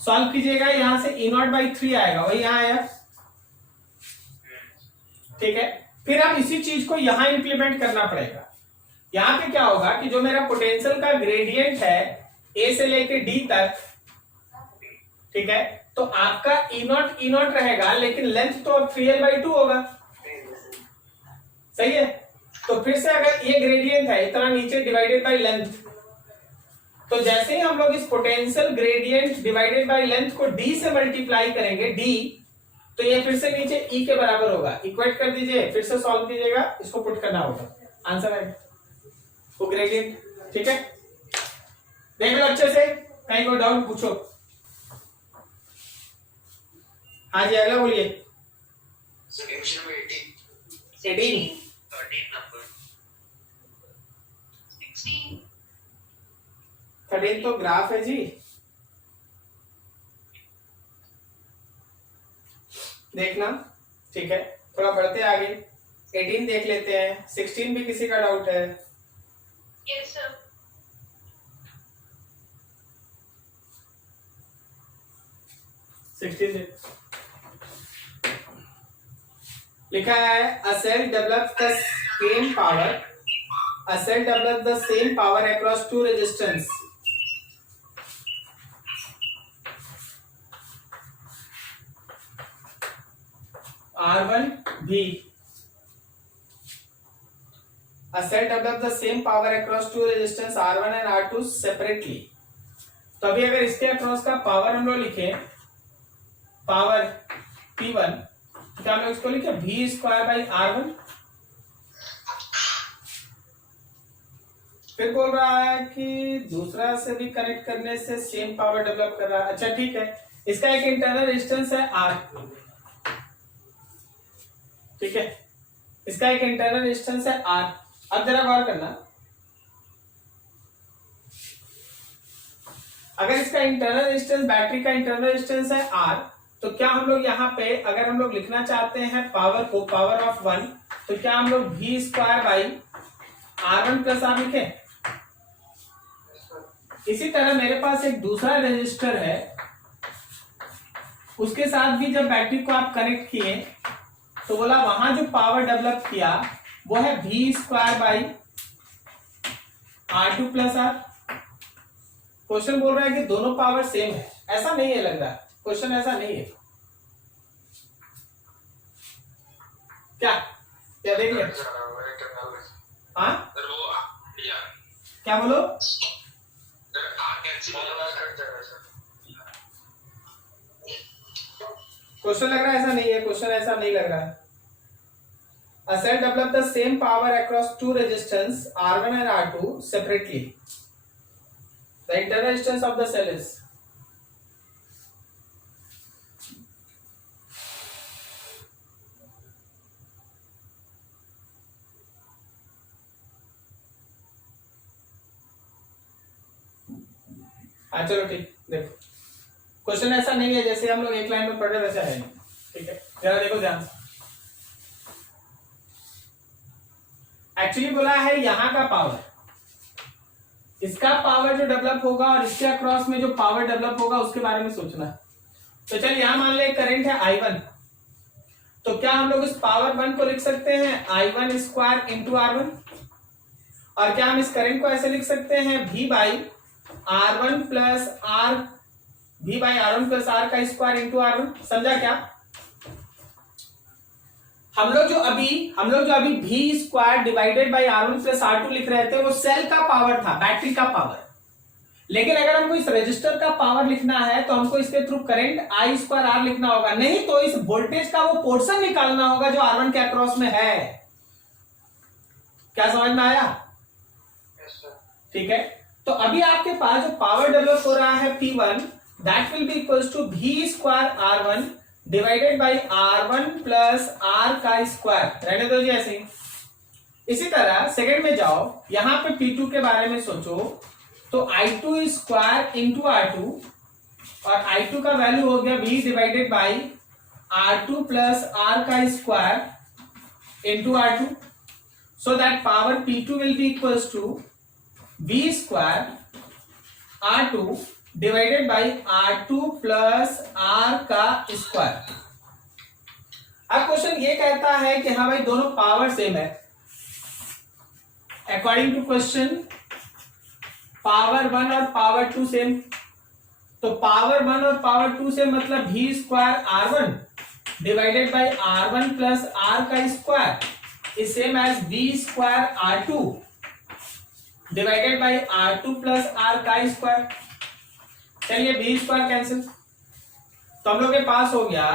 Solve कीजिएगा, यहां से E0/3 आएगा, वही यहां आया, ठीक है। फिर अब इसी चीज को यहां इंप्लीमेंट करना पड़ेगा। यहां पे क्या होगा कि जो मेरा पोटेंशियल का ग्रेडियंट है ए से लेके डी तक, ठीक है, तो आपका E0 E0 रहेगा, लेकिन लेंथ तो अब 3L/2 होगा, सही है। तो फिर से अगर ये ग्रेडियंट है इतना नीचे डिवाइडेड बाय लेंथ, तो जैसे ही हम लोग इस potential gradient divided by length को d से मल्टीप्लाई करेंगे, d, तो ये फिर से नीचे E के बराबर होगा। इक्वेट कर दीजिए, फिर से सॉल्व कीजिएगा, इसको पुट करना होगा, आंसर आएगा वो ग्रेडियंट, ठीक है। देख लो अच्छे से, कहीं कोई डाउट पूछो। हाँ जी, अगला बोलिए। 18 13 तो ग्राफ है जी, देखना, ठीक है। थोड़ा बढ़ते आगे, 18 देख लेते हैं। 16 भी किसी का डाउट है? Yes sir. 16 देख, लिखा है a cell develops the same power, a cell develops the same power across two resistance R1 V, a cell develops the same power across two resistance R1 and R2 separately। तो अभी अगर इसके across का power हम लोग लिखे, power P1, तो हम लोग इसको लिखे V²/R1। फिर बोल रहा है कि दूसरा से भी कनेक्ट करने से सेम पावर डेवलप कर रहा है। अच्छा ठीक है, इसका एक इंटरनल रेजिस्टेंस है R, ठीक है, इसका एक इंटरनल रेजिस्टेंस है R। अब जरा गौर करना, अगर इसका इंटरनल रेजिस्टेंस, बैटरी का इंटरनल रेजिस्टेंस है R, तो क्या हम लोग यहाँ पे अगर हम लोग लिखना चाहते हैं पावर को, पावर ऑफ 1, तो क्या हम लोग V²/R1 + R लिखें? इसी तरह मेरे पास एक दूसरा रेजिस्टर है, उसके साथ भी जब बैटरी को आप कनेक्ट किए तो बोला वहां जो पावर डेवलप किया वो है V²/R2 + R। क्वेश्चन बोल रहा है कि दोनों पावर सेम है, ऐसा नहीं है, लग रहा क्वेश्चन ऐसा नहीं है क्या? क्या देख ले, हाँ क्या बोलो? क्वेश्चन लग रहा है ऐसा नहीं है, क्वेश्चन ऐसा नहीं लग रहा है। A cell develop the same power across two resistance R1 and R2 separately. The internal resistance of the cell is, हाँ चलो ठीक, देखो क्वेश्चन ऐसा नहीं है जैसे हम लोग एक लाइन में पढ़ रहे वैसा है नहीं, ठीक है, जरा देखो ध्यान से। एक्चुअली बोला है यहाँ का पावर, इसका पावर जो डेवलप होगा और इसके अक्रॉस में जो पावर डेवलप होगा उसके बारे में सोचना है। तो चलिए यहां मान ले करंट है I1, तो क्या हम लोग इस पावर 1 को लिख सकते हैं I1² × R1, और क्या हम इस करंट को ऐसे लिख सकते हैं V/R1 + R, V/R1 + R² × R1। समझा क्या? हम लोग जो अभी V² divided by R1 + R2 लिख रहे थे वो सेल का पावर था, बैटरी का पावर। लेकिन अगर हमको इस रजिस्टर का पावर लिखना है तो हमको इसके थ्रू करंट I²R लिखना होगा, नहीं तो इस वोल्टेज का वो पोर्शन निकालना होगा जो R1 के अक्रॉस में है। क्या समझ में आया? ठीक है, तो अभी आपके पास जो पावर डेवलप हो रहा है P1, that will be equals to V² R1 divided by R1 plus R का स्क्वायर, रहने दो जी ऐसे ही। इसी तरह सेकंड में जाओ, यहां पे P2 के बारे में सोचो, तो I2 स्क्वायर इंटू R2, और I2 का वैल्यू हो गया V divided by R2 plus R का square into R2, so that power P2 will be equals to V square R2 divided by R2 plus R का square. अब question ये कहता है कि हाँ भाई दोनों पावर सेम है। अकॉर्डिंग टू क्वेश्चन पावर 1 और पावर 2 सेम, तो पावर 1 और पावर 2 सेम मतलब V square R1 divided by R1 plus R का square is same as V square R2 divided by R2 plus R का square. चलिए V square cancel, तो हम लोग के पास हो गया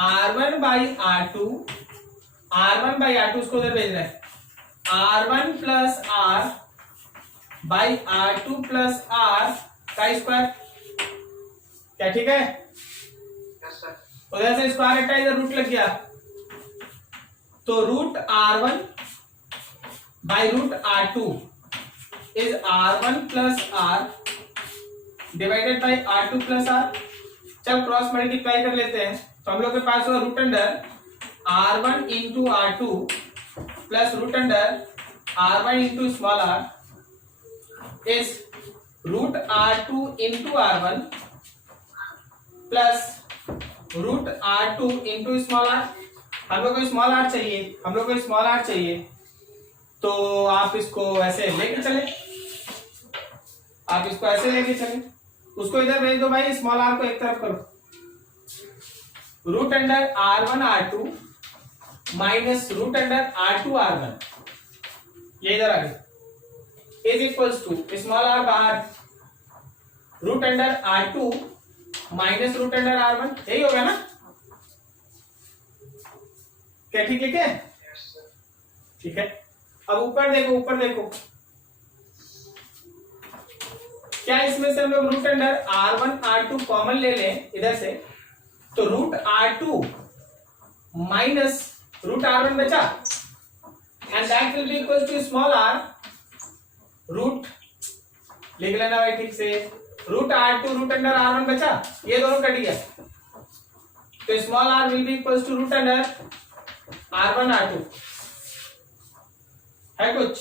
R1 by R2, R1 by R2 उसको उधर भेज रहे हैं, R1 plus R by R2 plus R का स्क्वायर। क्या ठीक है? Yes sir. उधर से स्क्वायर हटा, इधर रूट लग गया, तो root R1 by root R2 is R1 plus R divided by R2 plus R। चल क्रॉस मल्टीप्लाई कर लेते हैं, तो हम लोग के पास होगा root under R1 into R2 plus root under R1 into small r is root R2 into R1 plus root R2 into small r। हम लोग को स्मॉल r चाहिए, हम लोग को स्मॉल r चाहिए, तो आप इसको ऐसे लेके चले, आप इसको ऐसे लेके चले, उसको इधर भेज दो भाई, स्मॉल r को एक तरफ करो, root under R1 R2 minus root under R2 R1, ये इधर आ गया, is equals to small r बाहर, root under R2 minus root under R1, यही होगा ना? क्या ठीक है क्या? ठीक है। अब ऊपर देखो, ऊपर देखो, क्या इसमें से हम लोग root under R1 R2 common ले लें इधर से, तो root R2 minus root R1 बचा, and that will be equal to small r root, लिख लेना भाई ठीक से, root R2 root under R1 बचा, ये दोनों कट गया, तो small r will be equal to root under R1 R2। है कुछ?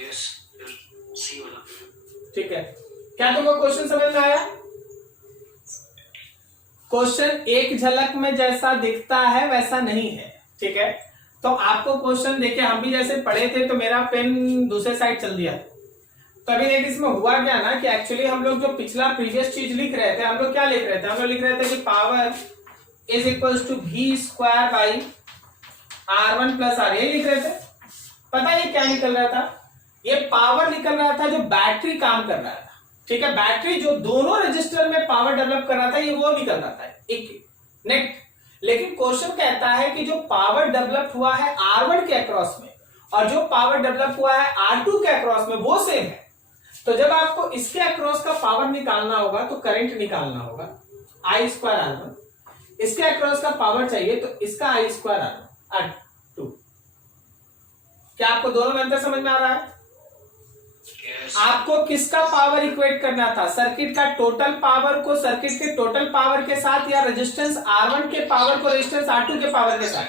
यस सी वाला। ठीक है, क्या तुमको क्वेश्चन समझ में आया? क्वेश्चन एक झलक में जैसा दिखता है वैसा नहीं है, ठीक है? तो आपको क्वेश्चन देखिए, हम भी जैसे पढ़े थे तो मेरा पेन दूसरे साइड चल दिया, तो अभी देखिए इसमें हुआ क्या ना कि एक्चुअली हम लोग जो पिछला प्रीवियस चीज लिख रहे थे, हम लोग क्या लिख रहे थे? हम लोग लिख रहे थे कि power is equals to V square by R1 plus R, यही लिख रहे थे। पता है ये क्या निकल रहा था? ये पावर निकल रहा था जो बैटरी काम कर रहा था, ठीक है? बैटरी जो दोनों रजिस्टर में पावर डेवलप कर रहा था, ये वो निकल रहा था एक नेट। लेकिन क्वेश्चन कहता है कि जो पावर डेवलप हुआ है R1 के अक्रॉस में और जो पावर डेवलप हुआ है R2 के अक्रॉस में वो सेम है, तो जब आपको इसके अक्रॉस का पावर निकालना होगा तो करंट निकालना होगा I स्क्वायर R1, इसके अक्रॉस का पावर चाहिए तो इसका I स्क्वायर R2। क्या आपको दोनों में अंतर समझ में आ रहा है? आपको किसका पावर इक्वेट करना था? सर्किट का टोटल पावर को सर्किट के टोटल पावर के साथ, या रेजिस्टेंस R1 के पावर को रेजिस्टेंस R2 के पावर के साथ?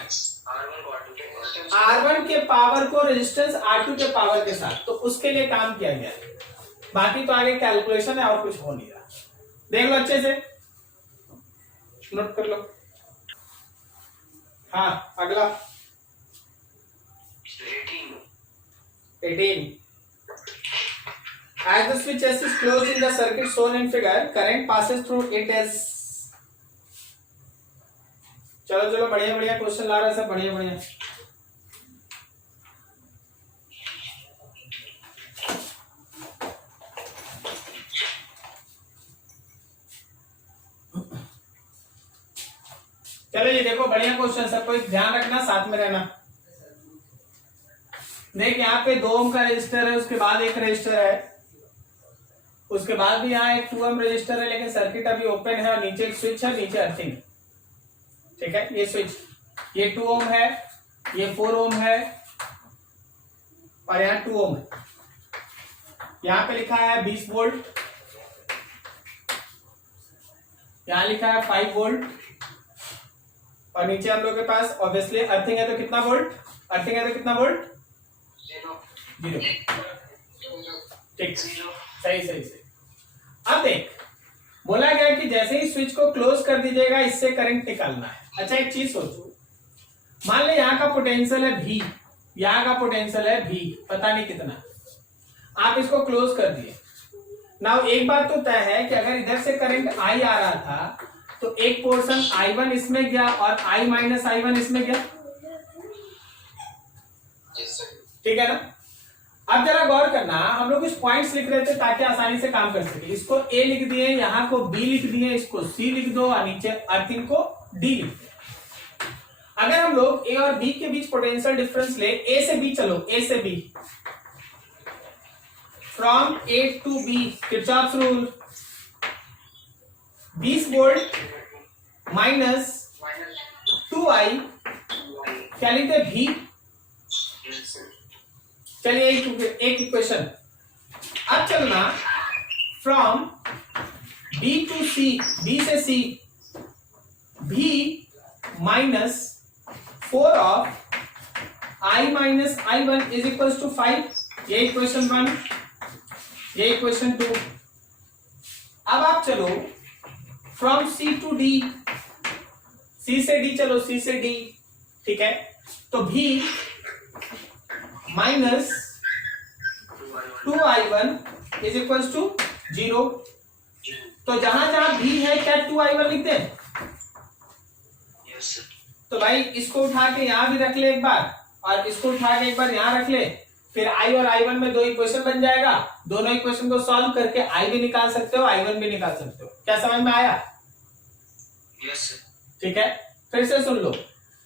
R1 के पावर को रेजिस्टेंस R2 के पावर के साथ, तो उसके लिए काम किया गया। बाकी तो आगे कैलकुलेशन है और कुछ हो नहीं रहा। देख लो अच्छे से, नोट कर लो। हाँ अगला 18। As the switch S is closed in the circuit shown in figure, current passes through it as। चलो चलो, बढ़िया बढ़िया क्वेश्चन ला रहा है सब, बढ़िया बढ़िया। चलो ये देखो, बढ़िया क्वेश्चन, सबको ध्यान रखना, साथ में रहना। देख यहाँ पे 2 ओम का रजिस्टर है, उसके बाद एक रजिस्टर है, उसके बाद भी यहाँ एक 2 ohm रजिस्टर है, लेकिन सर्किट अभी ओपन है और नीचे एक स्विच है, नीचे अर्थिंग। ठीक है, ये स्विच, ये 2 ohm है, ये 4 ohm है और यहाँ 2 ohm है। यहाँ पे लिखा है 20 वोल्ट, यहाँ लिखा है 5 वोल्ट और नीचे हम लोग के पास ऑब्वियसली अर्थिंग है तो कितना वोल्ट, अर्थिंग है तो कितना वोल्ट, 0। ठीक, सही सही सही। अब देख, बोला गया कि जैसे ही स्विच को क्लोज कर दीजिएगा इससे करंट निकालना है। अच्छा एक चीज सोचो, मान ले यहाँ का पोटेंशियल है V, यहाँ का पोटेंशियल है V, पता नहीं कितना, आप इसको क्लोज कर दिए। नाउ एक बात तो तय है कि अगर इधर से करंट I आ रहा था तो एक पोर्शन I1 इसमें गया और I माइनस I1 इसमें गया। ठीक है ना। अब जरा गौर करना, हम लोग कुछ पॉइंट्स लिख रहे थे ताकि आसानी से काम कर सके। इसको A लिख दिए, यहाँ को B लिख दिए, इसको C लिख दो और नीचे अर्थिंग को D लिख दो। अगर हम लोग A और B के बीच पोटेंशियल डिफरेंस ले, A से B चलो, A से B, from A to B, Kirchhoff's rule, 20 volt minus 2I, क्या लिखते हैं V। चलिए एक इक्वेशन। अब चलना from B to C, B से C, V minus 4 of I minus I1 is equal to 5। ये इक्वेशन 1, ये इक्वेशन 2। अब आप चलो from C to D, C से D चलो, C से D, ठीक है, तो V minus 2I1 is equal to 0। तो जहां जहां V है क्या 2I1 लिखते हैं? तो भाई इसको उठा के यहां भी रख ले एक बार और इसको उठा के एक बार यहां रख ले, फिर I और I1 में 2 इक्वेशन बन जाएगा। दोनों इक्वेशन को सॉल्व करके I भी निकाल सकते हो, I1 भी निकाल सकते हो। क्या समझ में आया? यस। ठीक है, फिर से सुन लो,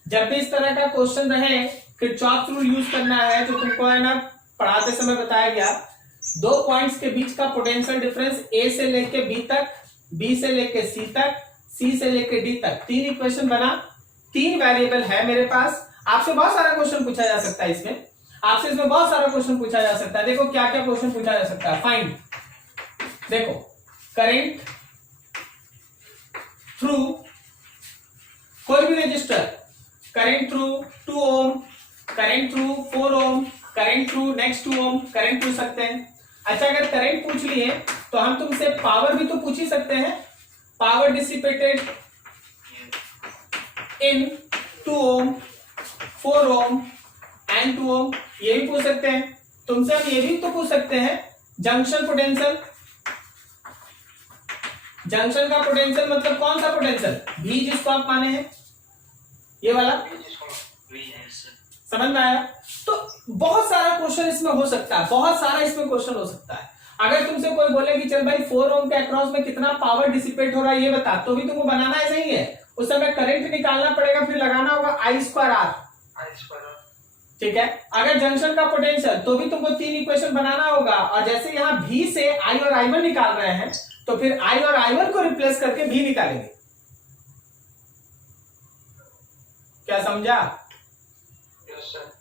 जब भी इस तरह का क्वेश्चन रहे किरचॉफ रूल यूज करना है, जो तुमको है ना पढ़ाते समय बताया गया। 2 पॉइंट्स के बीच का पोटेंशियल डिफरेंस A से लेके B तक, B से लेके C तक, C से लेके D तक, 3 इक्वेशन बना, 3 वेरिएबल है मेरे पास। आपसे बहुत सारा क्वेश्चन पूछा जा सकता है इसमें, आपसे इसमें बहुत सारा क्वेश्चन पूछा जा सकता है। देखो क्या क्या क्वेश्चन पूछा जा सकता है, फाइंड। देखो करंट थ्रू कोई भी रजिस्टर, करंट थ्रू 2 ओम, करंट थ्रू 4 ओम, करंट थ्रू नेक्स्ट 2 ओम, करंट पूछ सकते हैं। अच्छा अगर करंट पूछ लिए तो हम तुमसे पावर भी तो पूछ ही सकते हैं, power dissipated in 2 ohm, 4 ohm and 2 ohm, ये भी पूछ सकते हैं। तुमसे हम ये भी तो पूछ सकते हैं जंक्शन पोटेंशियल। जंक्शन का पोटेंशियल मतलब कौन सा पोटेंशियल, V जिसको आप माने हैं, ये वाला, समझ में आया? तो बहुत सारा क्वेश्चन इसमें हो सकता है, बहुत सारा इसमें क्वेश्चन हो सकता है। अगर तुमसे कोई बोले कि चल भाई 4 ओम के अक्रॉस में कितना पावर डिसिपेट हो रहा है ये बता, तो भी तुमको बनाना ऐसा ही है। उस समय करंट निकालना पड़ेगा, फिर लगाना होगा I²R, ठीक है। अगर जंक्शन का पोटेंशियल तो भी तुमको 3 इक्वेशन बनाना होगा, और जैसे यहाँ V से I और I1 निकाल रहे हैं तो फिर I और I1 को रिप्लेस करके V निकालेंगे। क्या समझा?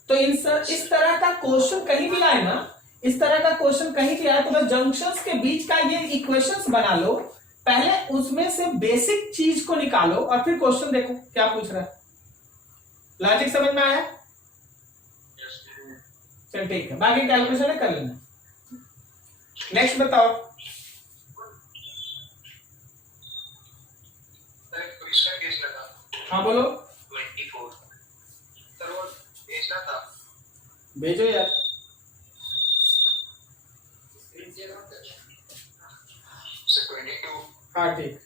तो इस तरह का क्वेश्चन कहीं भी आए ना, इस तरह का क्वेश्चन कहीं भी आए तो बस जंक्शंस के बीच का ये इक्वेशंस बना लो, पहले उसमें से बेसिक चीज को निकालो और फिर क्वेश्चन देखो क्या पूछ रहा है। लॉजिक समझ में आया? चल ठीक है, बाकी कैलकुलेशन है कर लेना। नेक्स्ट बताओ। इसका केस लगा। हाँ बोलो। 24 सर वो भेजना था, भेजो यार। सर 22। हाँ ठीक,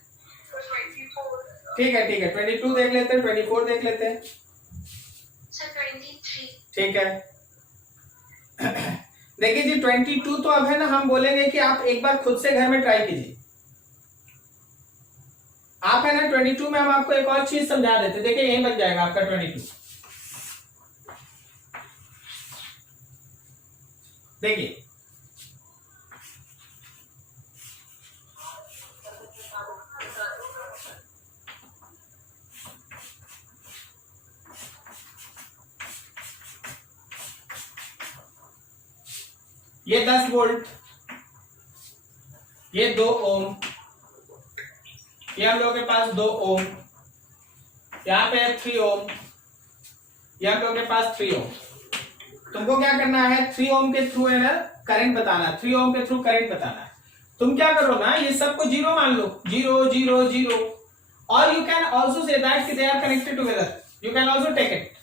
24 ठीक है ठीक है, 22 देख लेते हैं, 24 देख लेते हैं, सर 23 ठीक है। देखिए जी 22 तो अब है ना, हम बोलेंगे कि आप एक बार खुद से घर में ट्राई कीजिए। आप है ना 22 में हम आपको एक और चीज समझा देते, देखिए यही बन जाएगा आपका 22। देखिए ये 10 वोल्ट, ये 2 ओम, ये हम लोगों के पास 2 ओम, यहाँ पे है 3 ओम, ये हम लोगों के पास 3 ओम। तुमको क्या करना है, 3 ओम के थ्रू है ना करंट बताना, 3 ओम के थ्रू करंट बताना है। तुम क्या करो ना, ये सबको जीरो मान लो, 0 0 0, और you can also say that कि they are connected together, you can also take it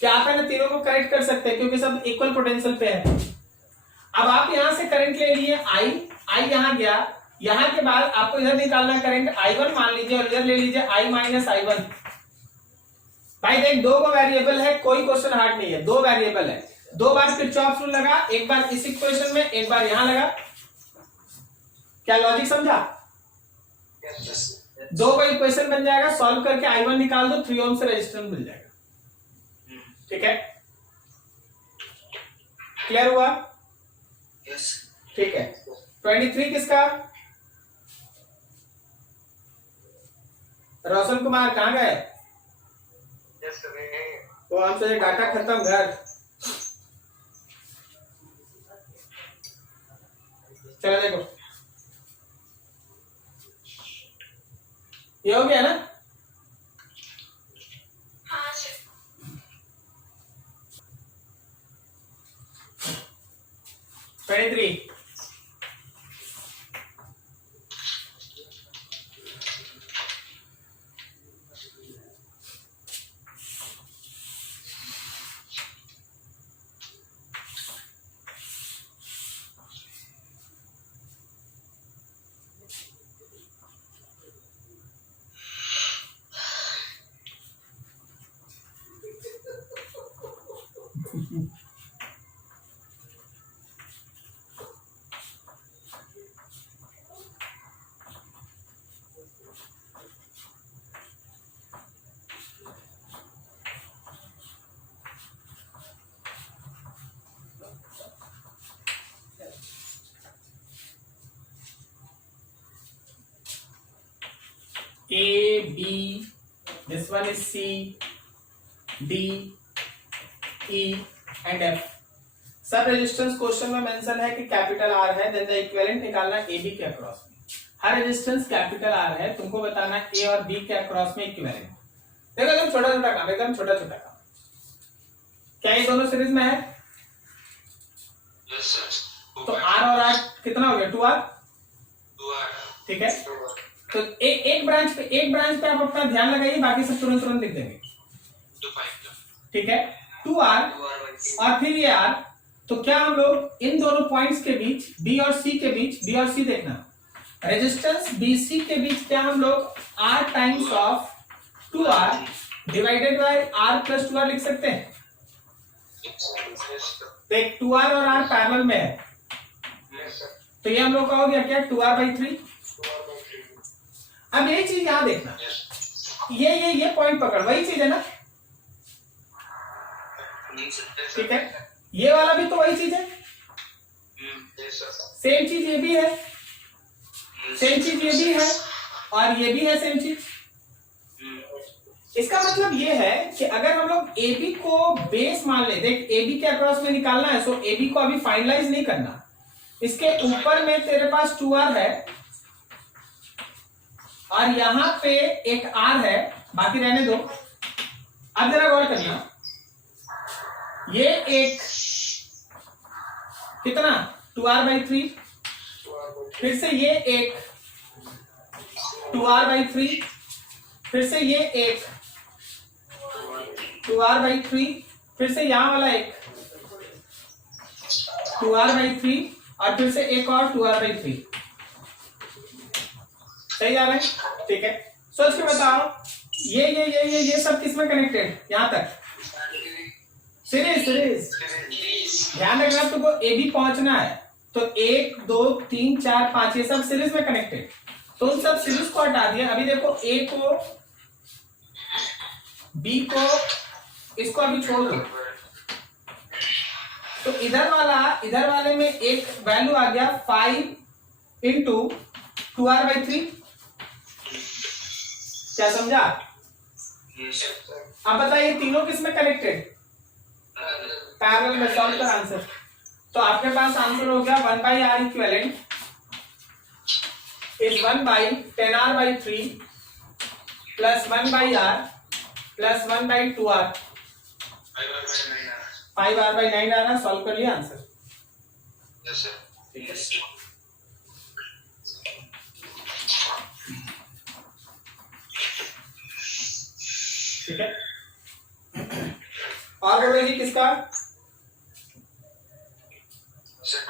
कि आप है ना तीनों को कनेक्ट कर सकते हैं क्योंकि सब इक्वल पोटेंशियल पे है। अब आप यहां से करंट ले लिए आई यहां गया, यहां के बाद आपको इधर निकालना करंट I1 मान लीजिए और इधर ले लीजिए I माइनस I1। भाई देख, 2 वेरिएबल है, कोई क्वेश्चन हार्ड नहीं है, 2 वेरिएबल है, 2 बार किरचॉफ रूल लगा, एक बार इस इक्वेशन में, एक बार यहां लगा। क्या लॉजिक समझा? 2 का इक्वेशन बन जाएगा, सॉल्व करके I1 निकाल दो, 3 ओम से रेजिस्टेंस मिल जाएगा। ठीक है, क्लियर हुआ? ठीक है। 23 किसका? रोशन कुमार कहाँ गए? वो हमसे डाटा खत्म घर। चलो देखो, ये हो गया ना? हाँ sir. 23 A, B, this one is C, D, E and F। सब रेजिस्टेंस क्वेश्चन में मेंशन है कि कैपिटल R है, देन द इक्विवेलेंट निकालना है AB के अक्रॉस में। हर रेजिस्टेंस कैपिटल R है, तुमको बताना है A और B के अक्रॉस में इक्विवेलेंट। देखो एकदम छोटा छोटा काम, एकदम छोटा छोटा काम। क्या ये दोनों सीरीज में है? Yes sir. तो R और R कितना हो गया? 2R। 2R। ठीक है, तो एक ब्रांच पे आप अपना ध्यान लगाइए, बाकी सब तुरंत तुरंत लिख देंगे। 2 ठीक है, 2R और फिर ये R। तो क्या हम लोग इन दोनों पॉइंट्स के बीच B और C के बीच, B और C देखना, रेजिस्टेंस BC के बीच क्या हम लोग R times of 2R divided by R plus 2R लिख सकते हैं? देख 2R और R पैरेलल में है, तो ये हम लोग का हो गया क्या? 2R/3। अब ये चीज यहां देखना, ये पॉइंट पकड़, वही चीज है ना? ठीक है, ये वाला भी तो वही चीज है, सेम चीज ये भी है, सेम चीज ये भी है, और ये भी है सेम चीज। इसका मतलब ये है कि अगर हम लोग AB को बेस मान ले, देख AB के अक्रॉस में निकालना है, सो AB को अभी फाइनलाइज नहीं करना। इसके ऊपर में तेरे पास 2R है और यहां पे एक R है, बाकी रहने दो। अब जरा गौर करना, ये एक कितना 2R/3, फिर से ये एक 2R/3, फिर से ये एक 2R/3, फिर से यहां वाला एक 2R/3 और फिर से एक और 2R/3। सही जा रहा है? ठीक है, सोच के बताओ, ये सब किसमें कनेक्टेड? यहां तक सीरीज। ध्यान रखना, तुमको AB पहुंचना है, तो 1 2 3 4 5 ये सब सीरीज में कनेक्टेड। तो उन सब सीरीज को हटा दिया। अभी देखो A को, B को, इसको अभी छोड़ दो, तो इधर वाले में एक वैल्यू आ गया 5 इंटू 2R/3। क्या समझा? अब बताइए तीनों किस में कनेक्टेड? पैरेलल में। सॉल्व कर आंसर। तो आपके पास आंसर हो गया 1/r equivalent is 1/10r/3 plus 1/r plus 1/2r 5r/9 आ रहा। सॉल्व कर लिया आंसर। Yes sir. ठीक है, ठीक है। और बोलो जी किसका? सर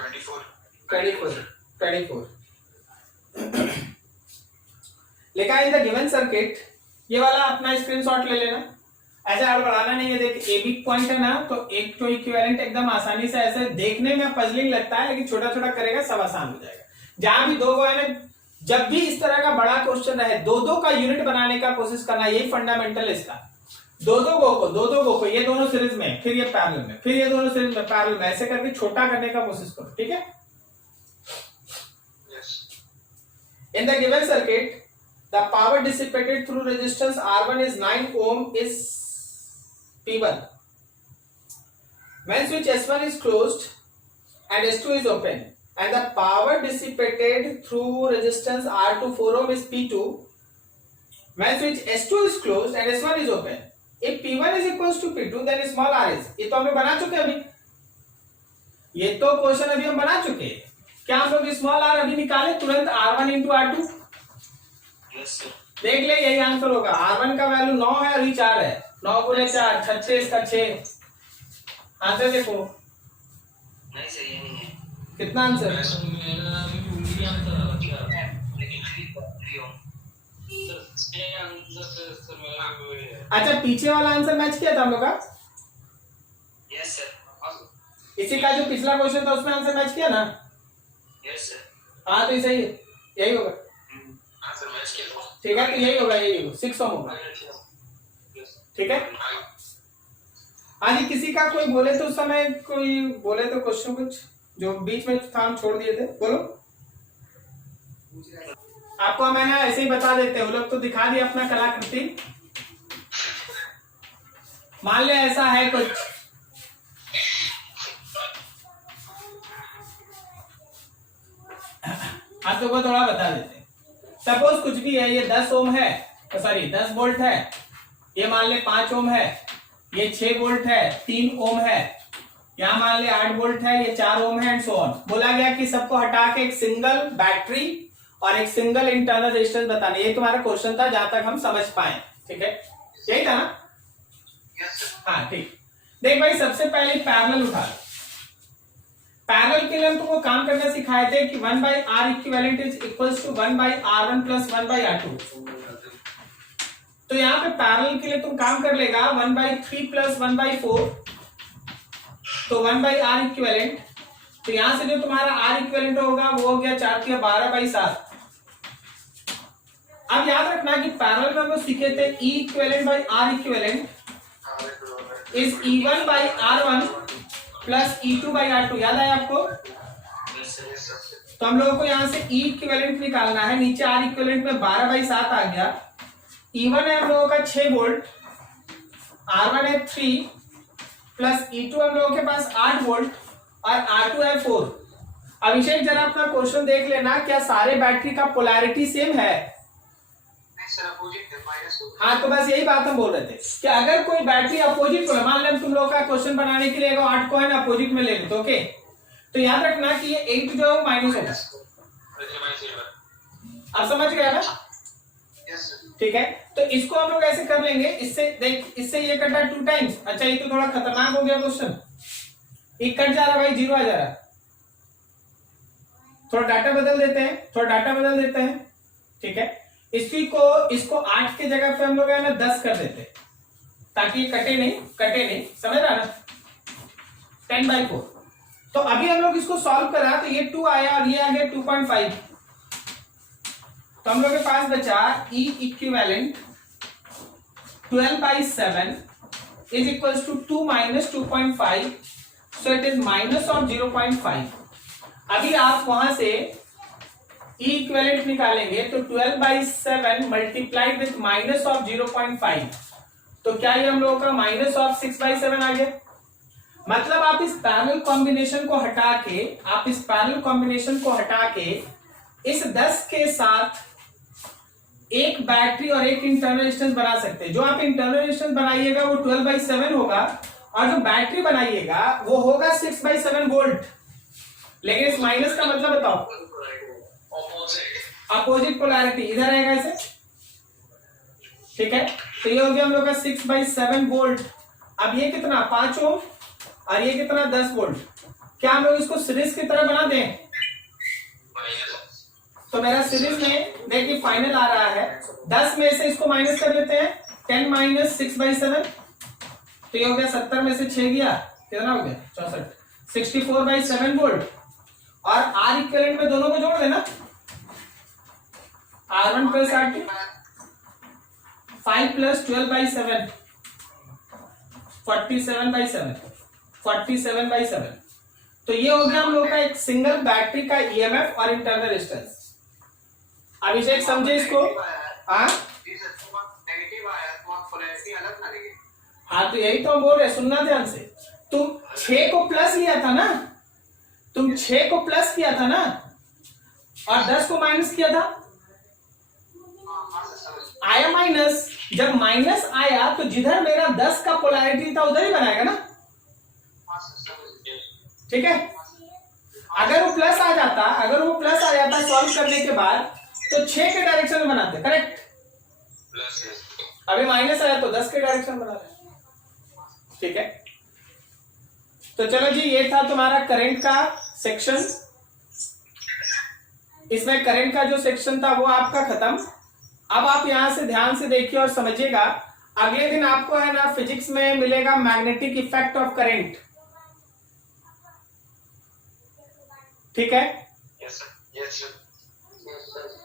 24 लिखा इन द गिवन सर्किट। ये वाला अपना स्क्रीनशॉट ले लेना, ऐसे आगे बढ़ाना नहीं है। देख ए बी पॉइंट है ना, तो एक तो इक्विवेलेंट एकदम आसानी से ऐसे देखने में पजलिंग लगता है, लेकिन छोटा छोटा करेगा सब आसान हो जाएगा। जहां भी दो है ना, जब भी इस तरह का बड़ा क्वेश्चन रहे, दो का यूनिट बनाने का कोशिश करना, यही फंडामेंटल है इसका। दो गो को ये दोनों सीरीज में, फिर ये पैरेलल में, फिर ये दोनों सीरीज में, पैरेलल में, ऐसे करके छोटा करने का कोशिश करो। ठीक है। In the given circuit, the power dissipated through resistance R1 is 9 ohm is P1. When switch S1 is closed and S2 is open, and the power dissipated through resistance R2 4 ohm is P2. When switch S2 is closed and S1 is open, if P1 is equals to P2, then small r is। ये तो हम बना चुके हैं अभी, ये तो question अभी हम बना चुके हैं। क्या हम लोग स्मॉल आर अभी निकाले तुरंत R1 into R2? Yes sir. देख ले, यही आंसर होगा। R1 का वैल्यू 9 है और ये 4 है। 9 गुणे 4 6 इसका 6। आंसर देखो। नहीं सर, ये नहीं है। कितना आंसर? अच्छा, पीछे वाला आंसर मैच किया था हम लोग का। Yes sir. इसी का जो पिछला क्वेश्चन था उसमें आंसर मैच किया ना। Yes sir. हाँ, तो सही है, यही होगा। आंसर मैच किया। ठीक है, तो यही होगा, यही होगा, 6 ओम होगा। ठीक है। हाँ जी, किसी का कोई बोले तो उस समय कोई बोले तो क्वेश्चन कुछ जो बीच में था हम छोड़ दिए थे, बोलो। आपको मैंने ऐसे ही बता देते हैं, वो लोग तो दिखा दिया अपना कलाकृति। मान ले ऐसा है कुछ, आप लोगों को थोड़ा बता देते हैं। सपोज कुछ भी है, ये 10 ओम है, सॉरी 10 वोल्ट है, ये मान ले 5 ओम है, ये 6 वोल्ट है, 3 ओम है, यहाँ मान ले 8 वोल्ट है, ये 4 ओम है, एंड सो ऑन। बोला गया कि सबको हटा के एक सिंगल बैटरी और एक सिंगल इंटरनल रेजिस्टेंस बताना। ये तुम्हारा क्वेश्चन था, जहां तक हम समझ पाए। ठीक है, यही था ना। हाँ ठीक। देख भाई, सबसे पहले पैरेलल उठा लो। पैरेलल के लिए हम तुमको काम करना सिखाए थे कि 1/r equivalent is equals to 1/r1 plus 1/r2। तो यहाँ पे पैरेलल के लिए तुम काम कर लेगा 1/3 प्लस 1/4, तो 1/r इक्विवेलेंट। तो यहां से जो तुम्हारा r इक्विवेलेंट होगा वो हो गया 4 के 12/7। अब याद रखना कि पैरेलल में हम लोग सीखे थे E equivalent by R equivalent is E1/R1 plus E2/R2। याद आया आपको? तो हम लोगों को यहां से E इक्विवेलेंट निकालना है। नीचे R इक्विवेलेंट में 12/7 आ गया। E1 है हम लोगों का 6 वोल्ट, R1 है 3 प्लस E2 हम लोगों के पास 8 वोल्ट और R2 है 4। अभिषेक जरा अपना क्वेश्चन देख लेना, क्या सारे बैटरी का पोलैरिटी सेम है? हाँ, तो बस यही बात हम बोल रहे थे कि अगर कोई बैटरी अपोजिट को, मान लें तुम लोग का क्वेश्चन बनाने के लिए 8 को है ना अपोजिट में ले लो, तो ओके, तो याद रखना कि ये 8 जो है माइनस होगा। आप समझ गए ना? ठीक है, तो इसको हम लोग ऐसे कर लेंगे। इससे देख, इससे ये कटा 2 टाइम्स। अच्छा, ये तो थोड़ा खतरनाक हो गया क्वेश्चन। एक कट जा रहा भाई, 0 आ जा रहा। थोड़ा डाटा बदल देते हैं। ठीक है, इसको 8 के जगह पे हम लोग है ना 10 कर देते हैं, ताकि ये कटे नहीं, समझ रहा ना? 10/4। तो अभी हम लोग इसको सॉल्व करा, तो ये 2 आया और ये आ गया 2.5। तो हम लोग के पास बचा E equivalent 12/7 is equals to 2 minus 2.5, so it is minus of 0.5। अभी आप वहां से E इक्विवेलेंट निकालेंगे, तो 12/7 मल्टीप्लाइड विथ माइनस ऑफ 0.5, तो क्या ये हम लोगों का माइनस ऑफ 6/7 आ गया। मतलब आप इस पैरेलल कॉम्बिनेशन को हटा के इस 10 के साथ एक बैटरी और एक इंटरनल रेजिस्टेंस बना सकते हैं। जो आप इंटरनल रेजिस्टेंस बनाइएगा वो 12/7 होगा और जो बैटरी बनाइएगा वो होगा 6/7 वोल्ट। लेकिन इस माइनस का मतलब बताओ, अपोजिट पोलैरिटी इधर रहेगा ऐसे, ठीक है। तो ये हो गया हम लोग का 6/7 वोल्ट। अब ये कितना 5 ओम और ये कितना 10 वोल्ट। क्या हम लोग इसको सीरीज की तरह बना दें? तो मेरा सीरीज में देखिए फाइनल आ रहा है 10 में से इसको माइनस कर लेते हैं, 10 माइनस 6/7, तो ये हो गया 70 में से 6 गया, कितना हो गया 64, 64/7 वोल्ट। और आर इक्विवेलेंट में दोनों को जोड़ देना, R1 प्लस R2, 5 प्लस 12/7, 47/7। तो ये हो गया हम लोग का एक सिंगल बैटरी का ईएमएफ और इंटरनल रेजिस्टेंस। अभिषेक समझे इसको? हाँ हाँ, तो यही तो हम बोल रहे, सुनना ध्यान से। तुम 6 को प्लस लिया था ना, तुम 6 को प्लस किया था ना और 10 को माइनस किया था, आया माइनस। जब माइनस आया तो जिधर मेरा 10 का पोलैरिटी था उधर ही बनाएगा ना, ठीक है। अगर वो प्लस आ जाता सॉल्व करने के बाद तो 6 के डायरेक्शन में बनाते, करेक्ट। अभी माइनस आया तो 10 के डायरेक्शन बना रहे, ठीक है। तो चलो जी, ये था तुम्हारा करंट का सेक्शन। इसमें करंट का जो सेक्शन था वो आपका खत्म। अब आप यहां से ध्यान से देखिए और समझिएगा। अगले दिन आपको है ना फिजिक्स में मिलेगा मैग्नेटिक इफेक्ट ऑफ करंट, ठीक है।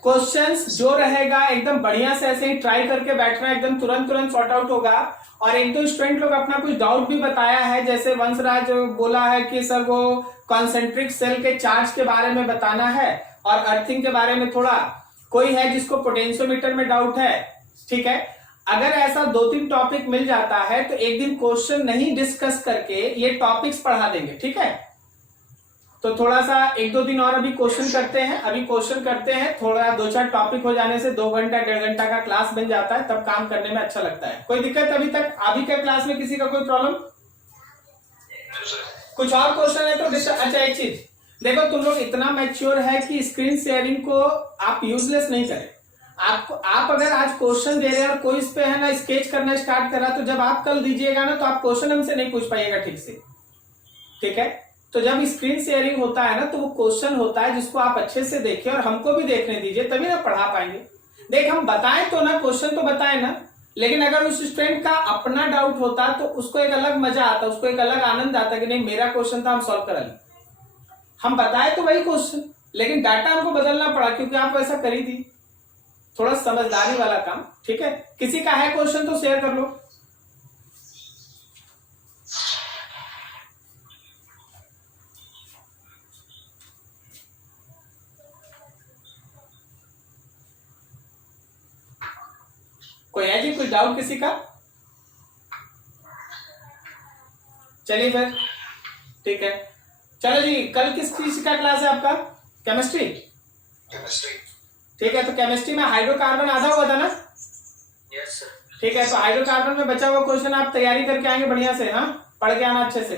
क्वेश्चंस जो रहेगा एकदम बढ़िया से ऐसे ही ट्राई करके बैठना, एकदम तुरंत सॉर्ट आउट होगा। और एक दो स्टूडेंट लोग अपना कुछ डाउट भी बताया है, जैसे वंशराज बोला है कि सर वो कॉन्सेंट्रिक सेल के चार्ज के बारे में बताना है और अर्थिंग के बारे में थोड़ा। कोई है जिसको पोटेंशियोमीटर में डाउट है, ठीक है। अगर ऐसा 2-3 टॉपिक मिल जाता है तो एक दिन क्वेश्चन नहीं डिस्कस करके ये टॉपिक्स पढ़ा देंगे, ठीक है। तो थोड़ा सा 1-2 दिन और अभी क्वेश्चन करते हैं, थोड़ा 2-4 टॉपिक हो जाने से 2 घंटा 1.5 घंटा का क्लास बन जाता है, तब काम करने में अच्छा लगता है। कोई दिक्कत अभी तक? अभी के क्लास में किसी का कोई प्रॉब्लम? कुछ और क्वेश्चन है तो अच्छा, एक चीज देखो, तुम लोग इतना मैच्योर है कि स्क्रीन शेयरिंग को आप यूजलेस नहीं करें। आप अगर आज क्वेश्चन दे रहे हैं और कोई इस पे है ना स्केच करना स्टार्ट कर रहा, तो जब आप कल दीजिएगा ना तो आप क्वेश्चन हमसे नहीं पूछ पाइएगा ठीक से, ठीक है। तो जब स्क्रीन शेयरिंग होता है ना तो वो क्वेश्चन होता है जिसको आप अच्छे से देखिए और हमको भी देखने दीजिए, तभी ना पढ़ा पाएंगे। देख, हम बताएं तो ना, क्वेश्चन तो बताएं ना, लेकिन अगर उस स्टूडेंट का अपना डाउट होता तो उसको एक अलग मजा आता, उसको एक अलग आनंद आता कि नहीं मेरा क्वेश्चन था, हम सॉल्व करा लें। हम बताए तो वही क्वेश्चन, लेकिन डाटा हमको बदलना पड़ा क्योंकि आप वैसा करी थी। थोड़ा समझदारी वाला काम, ठीक है। किसी का है क्वेश्चन तो शेयर कर लो। कोई है जी, कुछ डाउट किसी का? चलिए फिर, ठीक है। चलो जी, कल किस चीज का क्लास है आपका? केमिस्ट्री। ठीक है, तो केमिस्ट्री में हाइड्रोकार्बन आधा हुआ था ना? Yes sir. ठीक है, तो हाइड्रोकार्बन में बचा हुआ क्वेश्चन आप तैयारी करके आएंगे बढ़िया से, हाँ, पढ़ के आना अच्छे से।